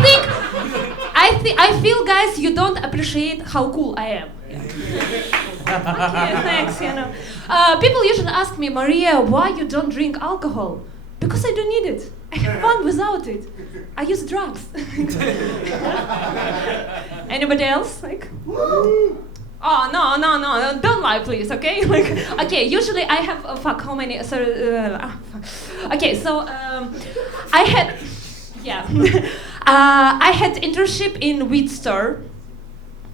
feel, guys, you don't appreciate how cool I am. Okay, thanks. People usually ask me, Maria, why you don't drink alcohol? Because I don't need it. I have fun without it. I use drugs. Anybody else? Like. Oh, no, don't lie, please, okay? Okay, usually I have, how many, okay, so, I had internship in weed store,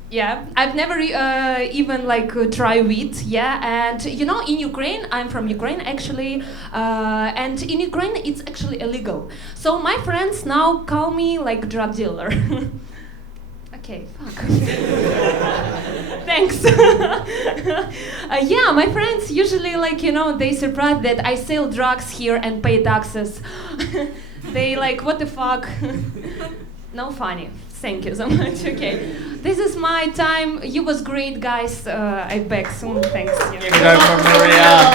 yeah, I've never even, try weed, yeah, and, in Ukraine, I'm from Ukraine, actually, and in Ukraine, it's actually illegal, so my friends now call me, drug dealer. Okay, fuck. Thanks. Yeah, my friends usually, they surprised that I sell drugs here and pay taxes. They what the fuck? No funny. Thank you so much. Okay. This is my time. You was great, guys. I back soon. Thanks. Give it up for Maria.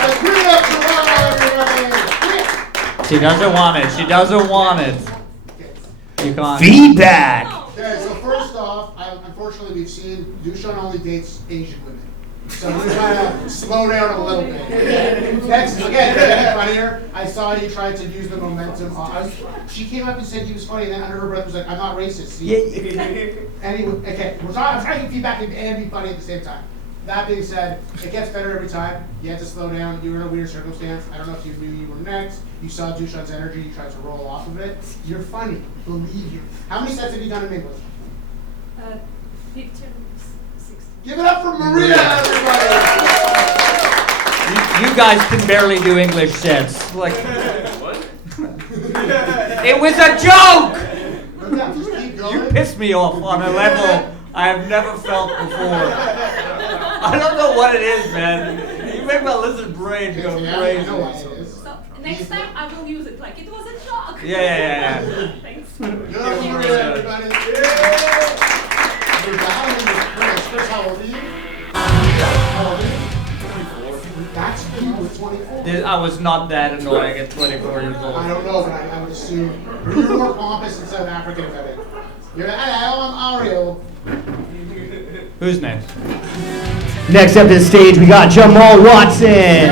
She doesn't want it. You can't. Feedback. Okay, so first off, unfortunately we've seen Dushan only dates Asian women. So we're trying to slow down a little bit. Next, again, to get it funnier, I saw you tried to use the momentum. She came up and said he was funny, and then under her breath was like, I'm not racist. See? Anyway, okay, I'm trying to get feedback and be funny at the same time. That being said, it gets better every time. You had to slow down. You were in a weird circumstance. I don't know if you knew you were next. You saw Dushan's energy. You tried to roll off of it. You're funny. Believe you. How many sets have you done in English? 15, 16. Give it up for Maria, everybody! You guys can barely do English sets. Like, What? it was a joke. Just keep going. You pissed me off on a level I have never felt before. I don't know what it is, man. You make my lizard brain go crazy. So next time I will use it like it was a joke. Yeah. Thanks. Good work, everybody. You're battling with Chris. How old are you? How old are you? 24. That's you with 24. I was not that annoying at 24 years old. I don't know, but I would assume you're more pompous in South African about it. You're like, hello, I'm Ariel. Who's next? Next up to the stage, we got Jamal Watson.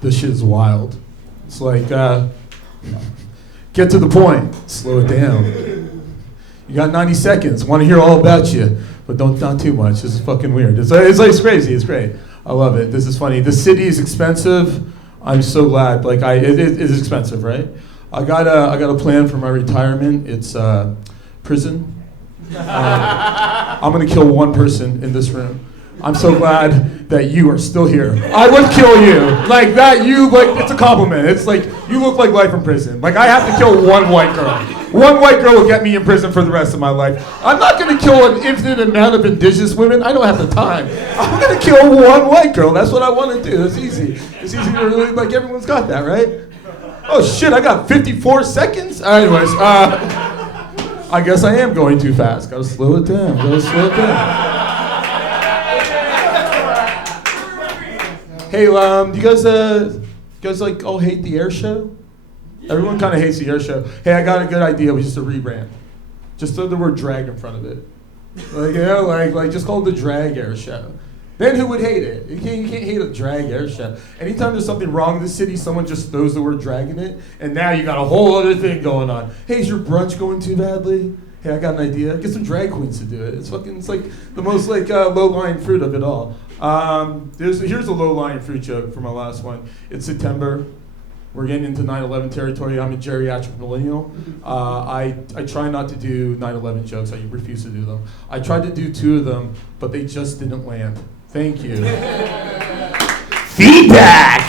This shit is wild. It's like, get to the point, slow it down. You got 90 seconds, want to hear all about you, but not too much. This is fucking weird. It's crazy, it's great. I love it, this is funny. The city is expensive. I'm so glad, it is expensive, right? I got a plan for my retirement. It's prison. I'm gonna kill one person in this room. I'm so glad that you are still here. I would kill you. Like that, it's a compliment. It's like, you look like life in prison. Like, I have to kill one white girl. One white girl will get me in prison for the rest of my life. I'm not gonna kill an infinite amount of indigenous women. I don't have the time. I'm gonna kill one white girl. That's what I wanna do. It's easy. It's easy to really, everyone's got that, right? Oh shit, I got 54 seconds? Anyways, I guess I am going too fast. Gotta slow it down. Hey, do you guys all hate the air show? Everyone kind of hates the air show. Hey, I got a good idea. We just a rebrand. Just throw the word drag in front of it. Just call it the drag air show. Then who would hate it? You can't hate a drag air show. Anytime there's something wrong in the city, someone just throws the word drag in it, and now you got a whole other thing going on. Hey, is your brunch going too badly? Hey, I got an idea. Get some drag queens to do it. It's like the most low-lying fruit of it all. Here's a low-lying fruit joke for my last one. It's September. We're getting into 9/11 territory. I'm a geriatric millennial. I try not to do 9/11 jokes. I refuse to do them. I tried to do 2 of them, but they just didn't land. Thank you. Feedback.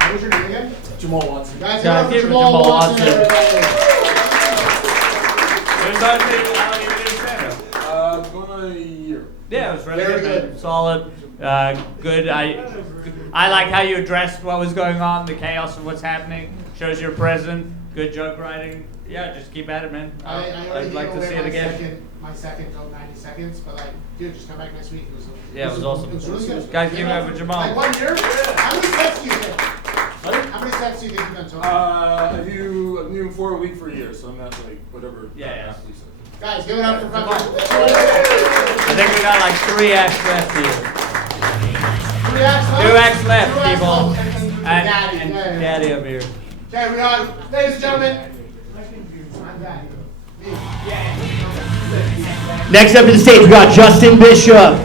What was your name again? Jamal Watson. Guys, Guys, give it up for Jamal Watson. Going on a year. Yeah, it was really Very good. good. Solid. Good. I like how you addressed what was going on, the chaos of what's happening. Shows you're present. Good joke writing. Yeah, just keep at it, man. I'd like to see it again. My second took 90 seconds, but dude, just come back next week. Yeah, it was awesome. It was really good. Guys, give it up for Jamal. Like 1 year? How many sets do you think? How many sets do you think you've done total? I've been doing 4 a week for a year, so I'm at whatever. Yeah. Guys, give it up for fucking. I think we got 3 acts left here. 3 acts left? 2 acts left, Two acts people. left. And Yeah. Daddy over here. Okay, we got, ladies and gentlemen. I'm Daddy. Next up to the stage, we got Justin Bishop.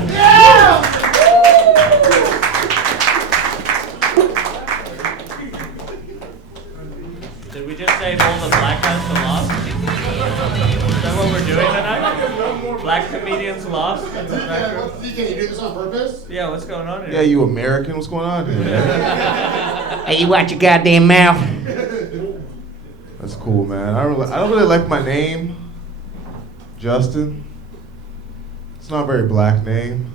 Did we just save all the black guys for last? Is that what we're doing tonight? Black comedians lost? Can you do this on purpose? Yeah, what's going on here? Yeah, you American? What's going on here? Hey, you watch your goddamn mouth. That's cool, man. I don't really like my name, Justin. It's not a very black name.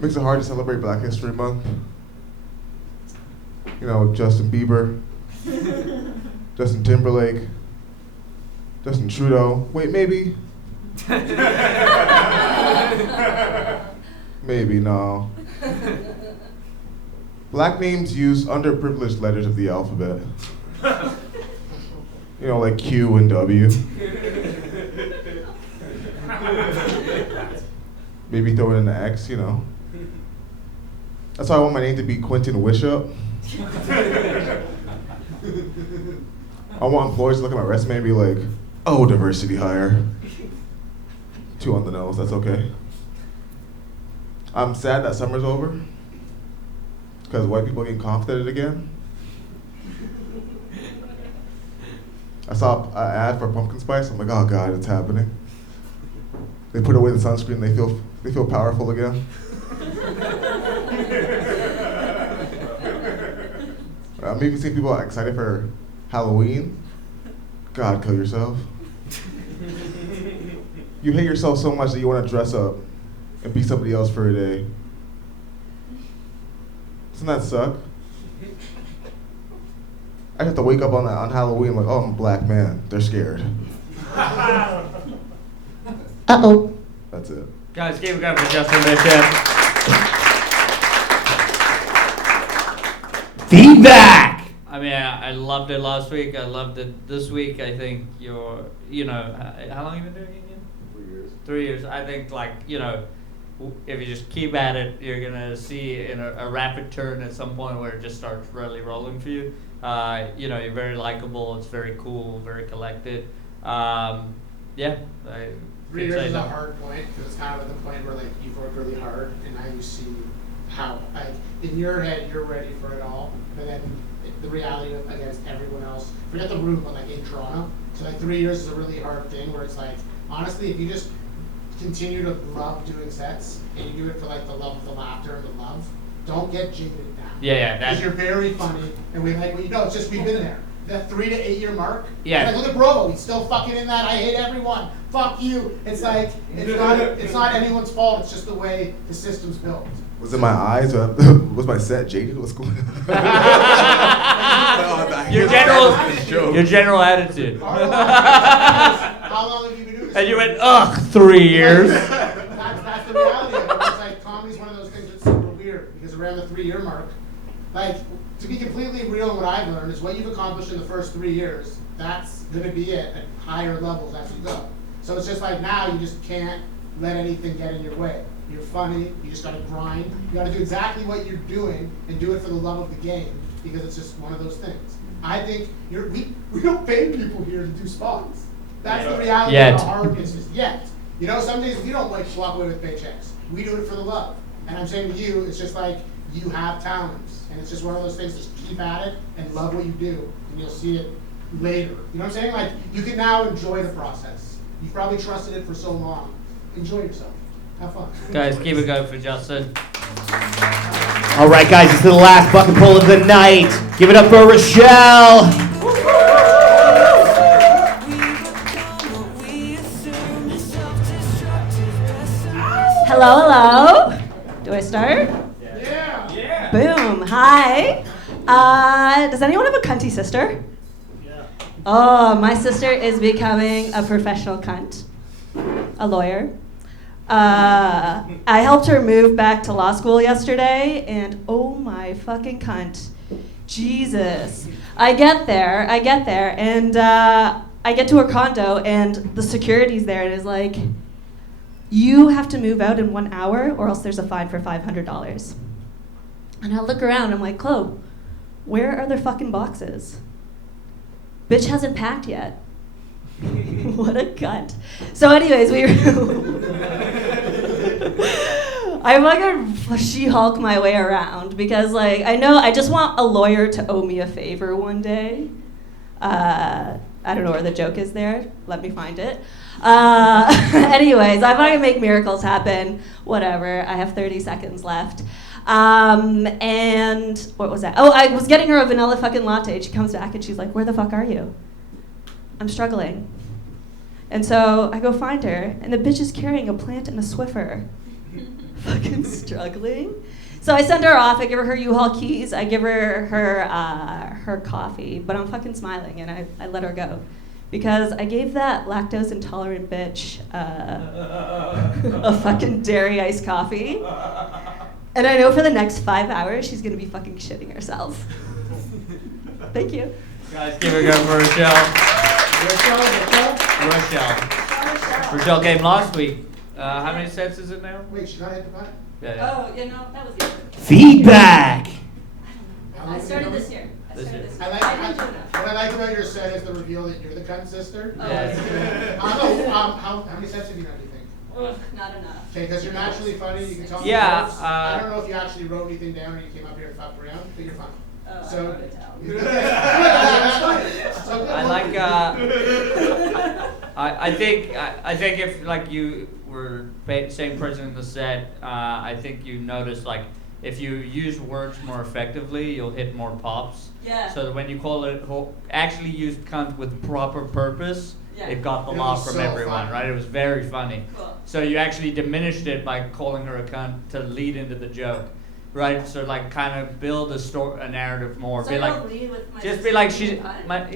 Makes it hard to celebrate Black History Month. You know, Justin Bieber, Justin Timberlake, Justin Trudeau. Wait, maybe? Maybe, no. Black names use underprivileged letters of the alphabet. You know, like Q and W. Maybe throw it in the X, you know. That's why I want my name to be Quentin Wishup. I want employees to look at my resume and be like, oh, diversity hire. 2 on the nose, that's okay. I'm sad that summer's over, because white people are getting confident again. I saw an ad for pumpkin spice. I'm like, oh God, it's happening. They put away the sunscreen. They feel powerful again. I'm even seeing people excited for Halloween. God, kill yourself. You hate yourself so much that you want to dress up and be somebody else for a day. Doesn't that suck? I have to wake up on Halloween like, oh, I'm a black man. They're scared. Uh-oh. That's it. Guys, give it up for Justin Bishop. Feedback! I mean, I loved it last week. I loved it this week. I think how long have you been doing it again? 3 years. 3 years. I think, if you just keep at it, you're going to see a rapid turn at some point where it just starts really rolling for you. You're very likable. It's very cool, very collected. 3 years is a hard point because it's kind of at the point where you've worked really hard and now you see how in your head you're ready for it all, but then the reality of against everyone else. Forget the room, but in Toronto. So 3 years is a really hard thing where it's honestly, if you just continue to love doing sets and you do it for the love of the laughter and the love, don't get jaded now. Yeah. Because you're very funny and we like what you know. It's just we've been there. That 3 to 8 year mark. Yeah. Look at Brovo. He's still fucking in that. I hate everyone. Fuck you. It's it's not anyone's fault. It's just the way the system's built. Was it my eyes? Was my set jaded? What's going on? Your general attitude. How long have you been doing this? And you went, 3 years. That's the reality of it. It's comedy's one of those things that's super weird because around the 3 year mark, to be completely real, what I've learned is what you've accomplished in the first 3 years, that's going to be it at higher levels as you go. So it's just now you just can't let anything get in your way. You're funny, you just got to grind. You got to do exactly what you're doing and do it for the love of the game because it's just one of those things. I think we don't pay people here to do spots. That's the reality of the hard business. Yet. Some days we don't walk away with paychecks. We do it for the love. And I'm saying to you, it's just you have talents. And it's just one of those things, just keep at it and love what you do, and you'll see it later. You know what I'm saying? You can now enjoy the process. You've probably trusted it for so long. Enjoy yourself. Have fun. Guys, keep it going for Justin. All right, guys, it's the last bucket pull of the night. Give it up for Rochelle. Hello. Do I start? Yeah. Boom. Hi. Does anyone have a cunty sister? Yeah. Oh, my sister is becoming a professional cunt. A lawyer. I helped her move back to law school yesterday, and oh my fucking cunt. Jesus. I get there, and I get to her condo, and the security's there, and is like, you have to move out in 1 hour, or else there's a fine for $500. And I look around, I'm like, Chloe, where are the fucking boxes? Bitch hasn't packed yet. What a cunt. So anyways, I fucking She-Hulk my way around because I know I just want a lawyer to owe me a favor one day. I don't know where the joke is there. Let me find it. Anyways, I fucking make miracles happen. Whatever. I have 30 seconds left. And what was that? Oh, I was getting her a vanilla fucking latte. She comes back and she's like, where the fuck are you? I'm struggling. And so I go find her, and the bitch is carrying a plant and a Swiffer. Fucking struggling. So I send her off, I give her U-Haul keys, I give her her coffee, but I'm fucking smiling, and I let her go. Because I gave that lactose intolerant bitch a fucking dairy iced coffee. And I know for the next 5 hours, she's gonna be fucking shitting herself. Thank you. Guys, give it a go for Rochelle. Rochelle came last week. How many sets is it now? Wait, she got hit the button? Yeah. Oh, that was good. Feedback. I started this year. What I like about your set is the reveal that you're the cunt sister. Oh, how many sets have you done, do you think? Not enough. Okay, because you're naturally funny, you can tell me Yeah, jokes. I don't know if you actually wrote anything down or you came up here and fucked around, but you're fun. So. I like. I think if like you were same person in the set, I think you notice like if you use words more effectively, you'll hit more pops. Yeah. So that when you call it actually used cunt with proper purpose, Yeah. it got the It laugh was from so everyone, funny. right? It was very funny. Cool. So you actually diminished it by calling her a cunt to lead into the joke, right? So like kind of build a narrative more. So be I like, don't lead with my just be like sister she's, being cunt?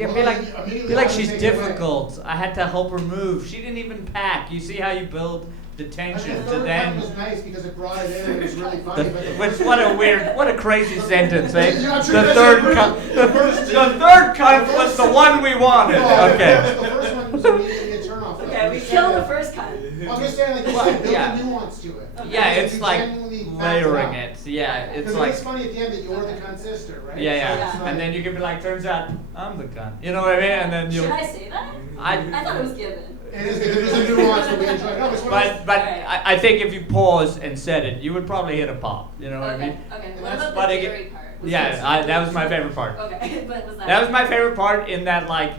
be like she's difficult. I had to help her move. She didn't even pack. You see how you build the And tension the to third then. one was nice because it brought it in and it was really funny. Which what a crazy sentence, eh? Yeah, I'm sure The that's third the cunt, first- the third cunt was the one we wanted. Okay. The first one was immediately a turnoff. Okay, we killed the first cunt. I'm just saying, like, Well, you build yeah. a nuance to it. Yeah, Because it's you like genuinely back layering up. it. Yeah, it's Because like. it is funny at the end that you're the cunt sister, right? Yeah, So yeah. it's And like- then you can be like, turns out I'm the cunt. You know what I mean? And then you. Should I say that? I thought it was given. It is because there's a nuance that we enjoy. No, it's one of those- But I think if you paused and said it, you would probably hit a pop. You know what I mean? Okay. And What that's about what the I get- dairy part? That was my favorite part. Okay, but was that? That was my favorite part in that like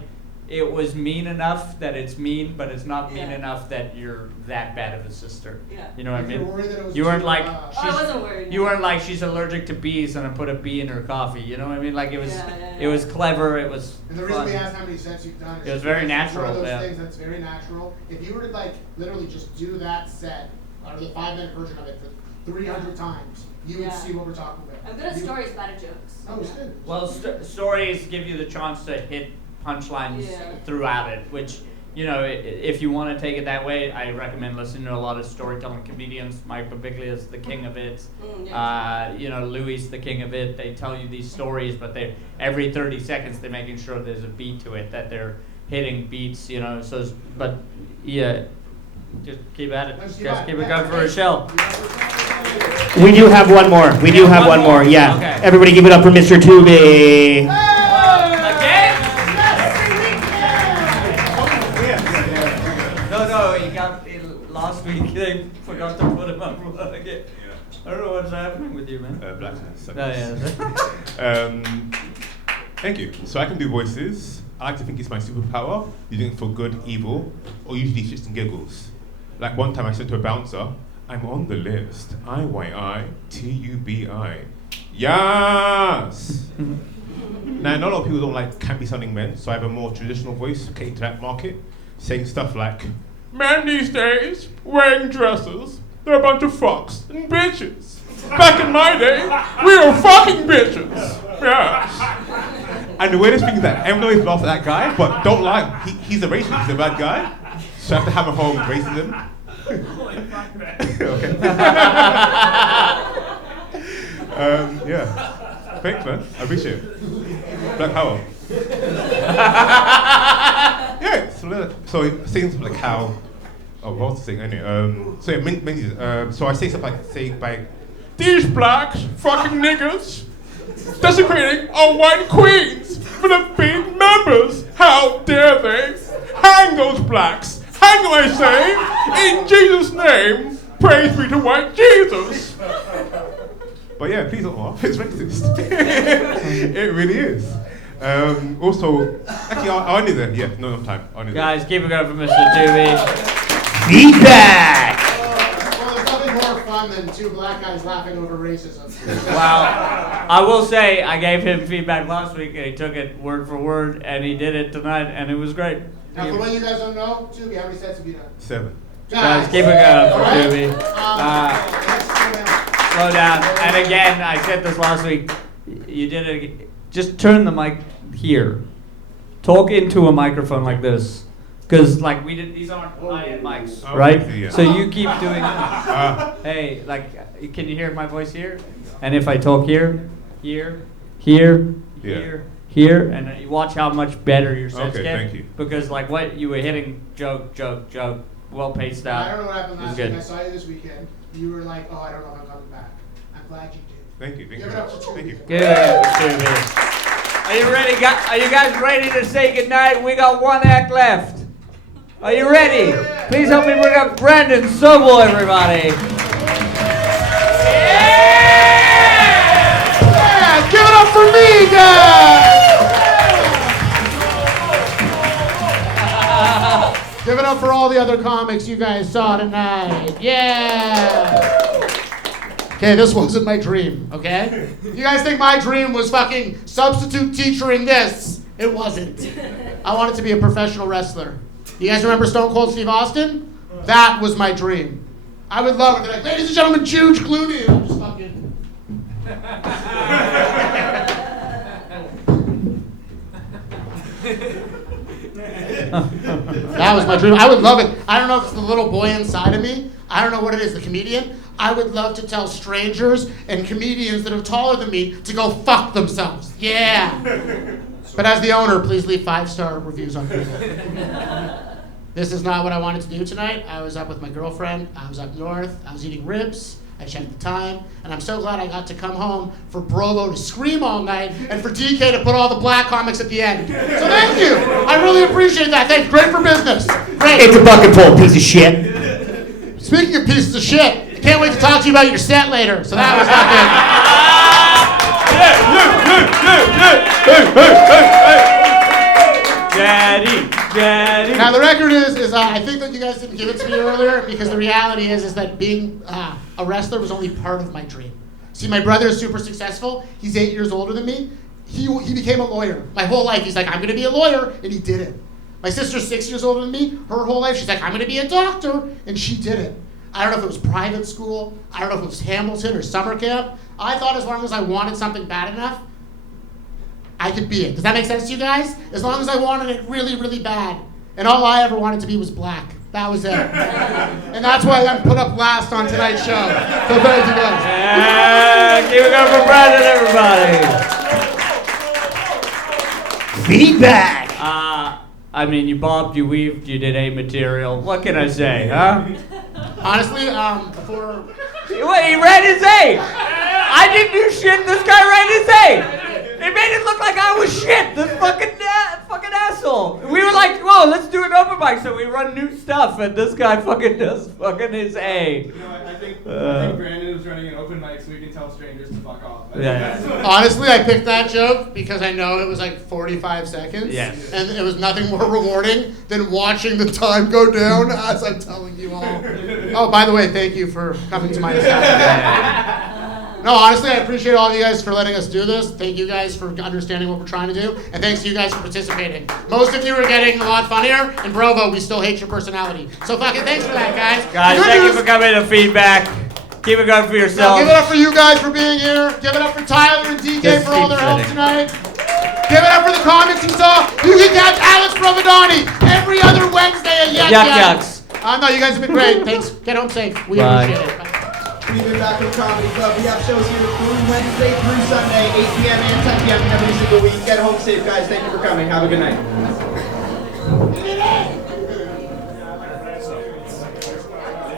it was mean enough that it's mean, but it's not mean Yeah. enough that you're that bad of a sister. Yeah. You know what I If you're mean? worried that it was You weren't too, like Oh, I wasn't worried. you weren't like she's allergic to bees and I put a bee in her coffee. You know what I mean? Like it was Yeah. it was clever. It was And the reason fun. we asked how many sets you've done is It was very because natural, It's one of yeah. those things that's very natural. If you were to like literally just do that set or the 5-minute version of it for 300 times, you would Yeah. see what we're talking about. I'm good at You- stories, bad at jokes. No, it's good. Well, stories give you the chance to hit punchlines Yeah. throughout it, which, you know, if you want to take it that way, I recommend listening to a lot of storytelling comedians. Mike Birbiglia is the king of it. You know, Louis the king of it. They tell you these stories, but they every 30 seconds they're making sure there's a beat to it, that they're hitting beats, you know. So, but yeah, just keep at it. Just keep it going for Rochelle. We do have one more. We do have one more. Yeah. Okay. Everybody give it up for Mr. Tubey. No, he got last week. They forgot to put him up again. I don't know what's happening with you, man. Blackness. No, Thank you. So I can do voices. I like to think it's my superpower. You doing it for good, evil, or usually shits and giggles. Like one time I said to a bouncer, I'm on the list. IYITUBI. Yes! Now, not a lot of people don't like campy sounding men, so I have a more traditional voice catered to that market, saying stuff like, men these days, wearing dresses, they're a bunch of fucks and bitches. Back in my day, we were fucking bitches. Yeah. And the weirdest thing is that everyone always laughs at that guy, but don't lie, he's a racist, he's a bad guy. So I have to hammer home racism. Okay. Yeah. Thanks, man. I appreciate it. Black power. Yeah. So saying something like how. Oh, what was I saying anyway? So yeah, so I say something like these blacks, fucking niggers, desecrating our white queens for the big members. How dare they? Hang those blacks. Hang them, I say. In Jesus' name, praise be to white Jesus. But yeah, please don't laugh. It's racist. It really is. Also, actually, I need that. Yeah, no time. Guys, keep it going for Mr. Tubey. Feedback. Well, there's nothing more fun than two black guys laughing over racism. Wow. I will say, I gave him feedback last week, and he took it word for word, and he did it tonight, and it was great. Now, for what you guys don't know, Tubi, how many sets have you done? 7. Guys, keep it going for All right. Tubey. Slow down. And again, I said this last week. You did it. Just turn the mic here. Talk into a microphone like this. Because like we did, these aren't high-end mics, Oh, right? yeah. So you keep doing. Hey, like, can you hear my voice here? And if I talk here, here, and you watch how much better your sets Okay, get. thank you. Because like what you were hitting, joke, well paced out. I don't know what happened It was last good. week. I saw you this weekend. You were like, oh, I don't know if I'm coming back. I'm glad you did. Thank you. Give it up to Tubi. Thank you. Good. Are you ready? Are you guys ready to say goodnight? We got one act left. Are you ready? Please help me bring up Brandon Sobel, everybody. Yeah! Give it up for me, guys! Give it up for all the other comics you guys saw tonight. Yeah! Okay, this wasn't my dream, okay? You guys think my dream was fucking substitute teachering this? It wasn't. I wanted to be a professional wrestler. You guys remember Stone Cold Steve Austin? That was my dream. I would love it. Like, ladies and gentlemen, Juge Clooney. I'm just fucking... That was my dream. I would love it. I don't know if it's the little boy inside of me. I don't know what it is, the comedian. I would love to tell strangers and comedians that are taller than me to go fuck themselves. Yeah. But as the owner, please leave 5-star reviews on Google. This is not what I wanted to do tonight. I was up with my girlfriend. I was up north. I was eating ribs. I checked the time. And I'm so glad I got to come home for Brovo to scream all night and for DK to put all the black comics at the end. So thank you. I really appreciate that. Thanks. Great for business. Great. It's a bucket full, piece of shit. Speaking of pieces of shit, I can't wait to talk to you about your set later. So that was Daddy. Now the record is I think that you guys didn't give it to me earlier because the reality is that being a wrestler was only part of my dream. See, my brother is super successful. He's 8 years older than me. He became a lawyer. My whole life, he's like, I'm going to be a lawyer, and he did it. My sister's 6 years older than me. Her whole life, she's like, I'm going to be a doctor, and she did it. I don't know if it was private school. I don't know if it was Hamilton or summer camp. I thought as long as I wanted something bad enough, I could be it. Does that make sense to you guys? As long as I wanted it really, really bad. And all I ever wanted to be was black. That was it. And that's why I'm put up last on tonight's show. So thank you guys. Yeah, keep it going for Brandon, everybody. Feedback. I mean, you bobbed, you weaved, you did A material. What can I say, huh? Honestly, before... Wait, he read his A! I didn't do shit, this guy read his A! It made it look like I was shit, this fucking asshole. We were like, whoa, let's do an open mic, so we run new stuff, and this guy fucking does fucking his A. You know, I think Brandon was running an open mic so we can tell strangers to fuck off. Yeah. Honestly, I picked that joke because I know it was like 45 seconds. Yes. And it was nothing more rewarding than watching the time go down as I'm telling you all. Oh, by the way, thank you for coming to my establishment. No, honestly, I appreciate all of you guys for letting us do this. Thank you guys for understanding what we're trying to do. And thanks to you guys for participating. Most of you are getting a lot funnier. And Brovo, we still hate your personality. So fucking thanks for that, guys. Guys, thank you for coming to feedback. Keep it going for yourself. Give it up for you guys for being here. Give it up for Tyler and DK Just for all keep their help sitting. tonight. Give it up for the comics you saw. You can catch Alex Provodani every other Wednesday at Yuck Yucks. No, you guys have been great. Thanks. Get home safe. We Bye. appreciate it. Bye. We've been back from Comedy Club. We have shows here through Wednesday through Sunday, 8 p.m. and 10 p.m. every single week. Get home safe, guys. Thank you for coming. Have a good night.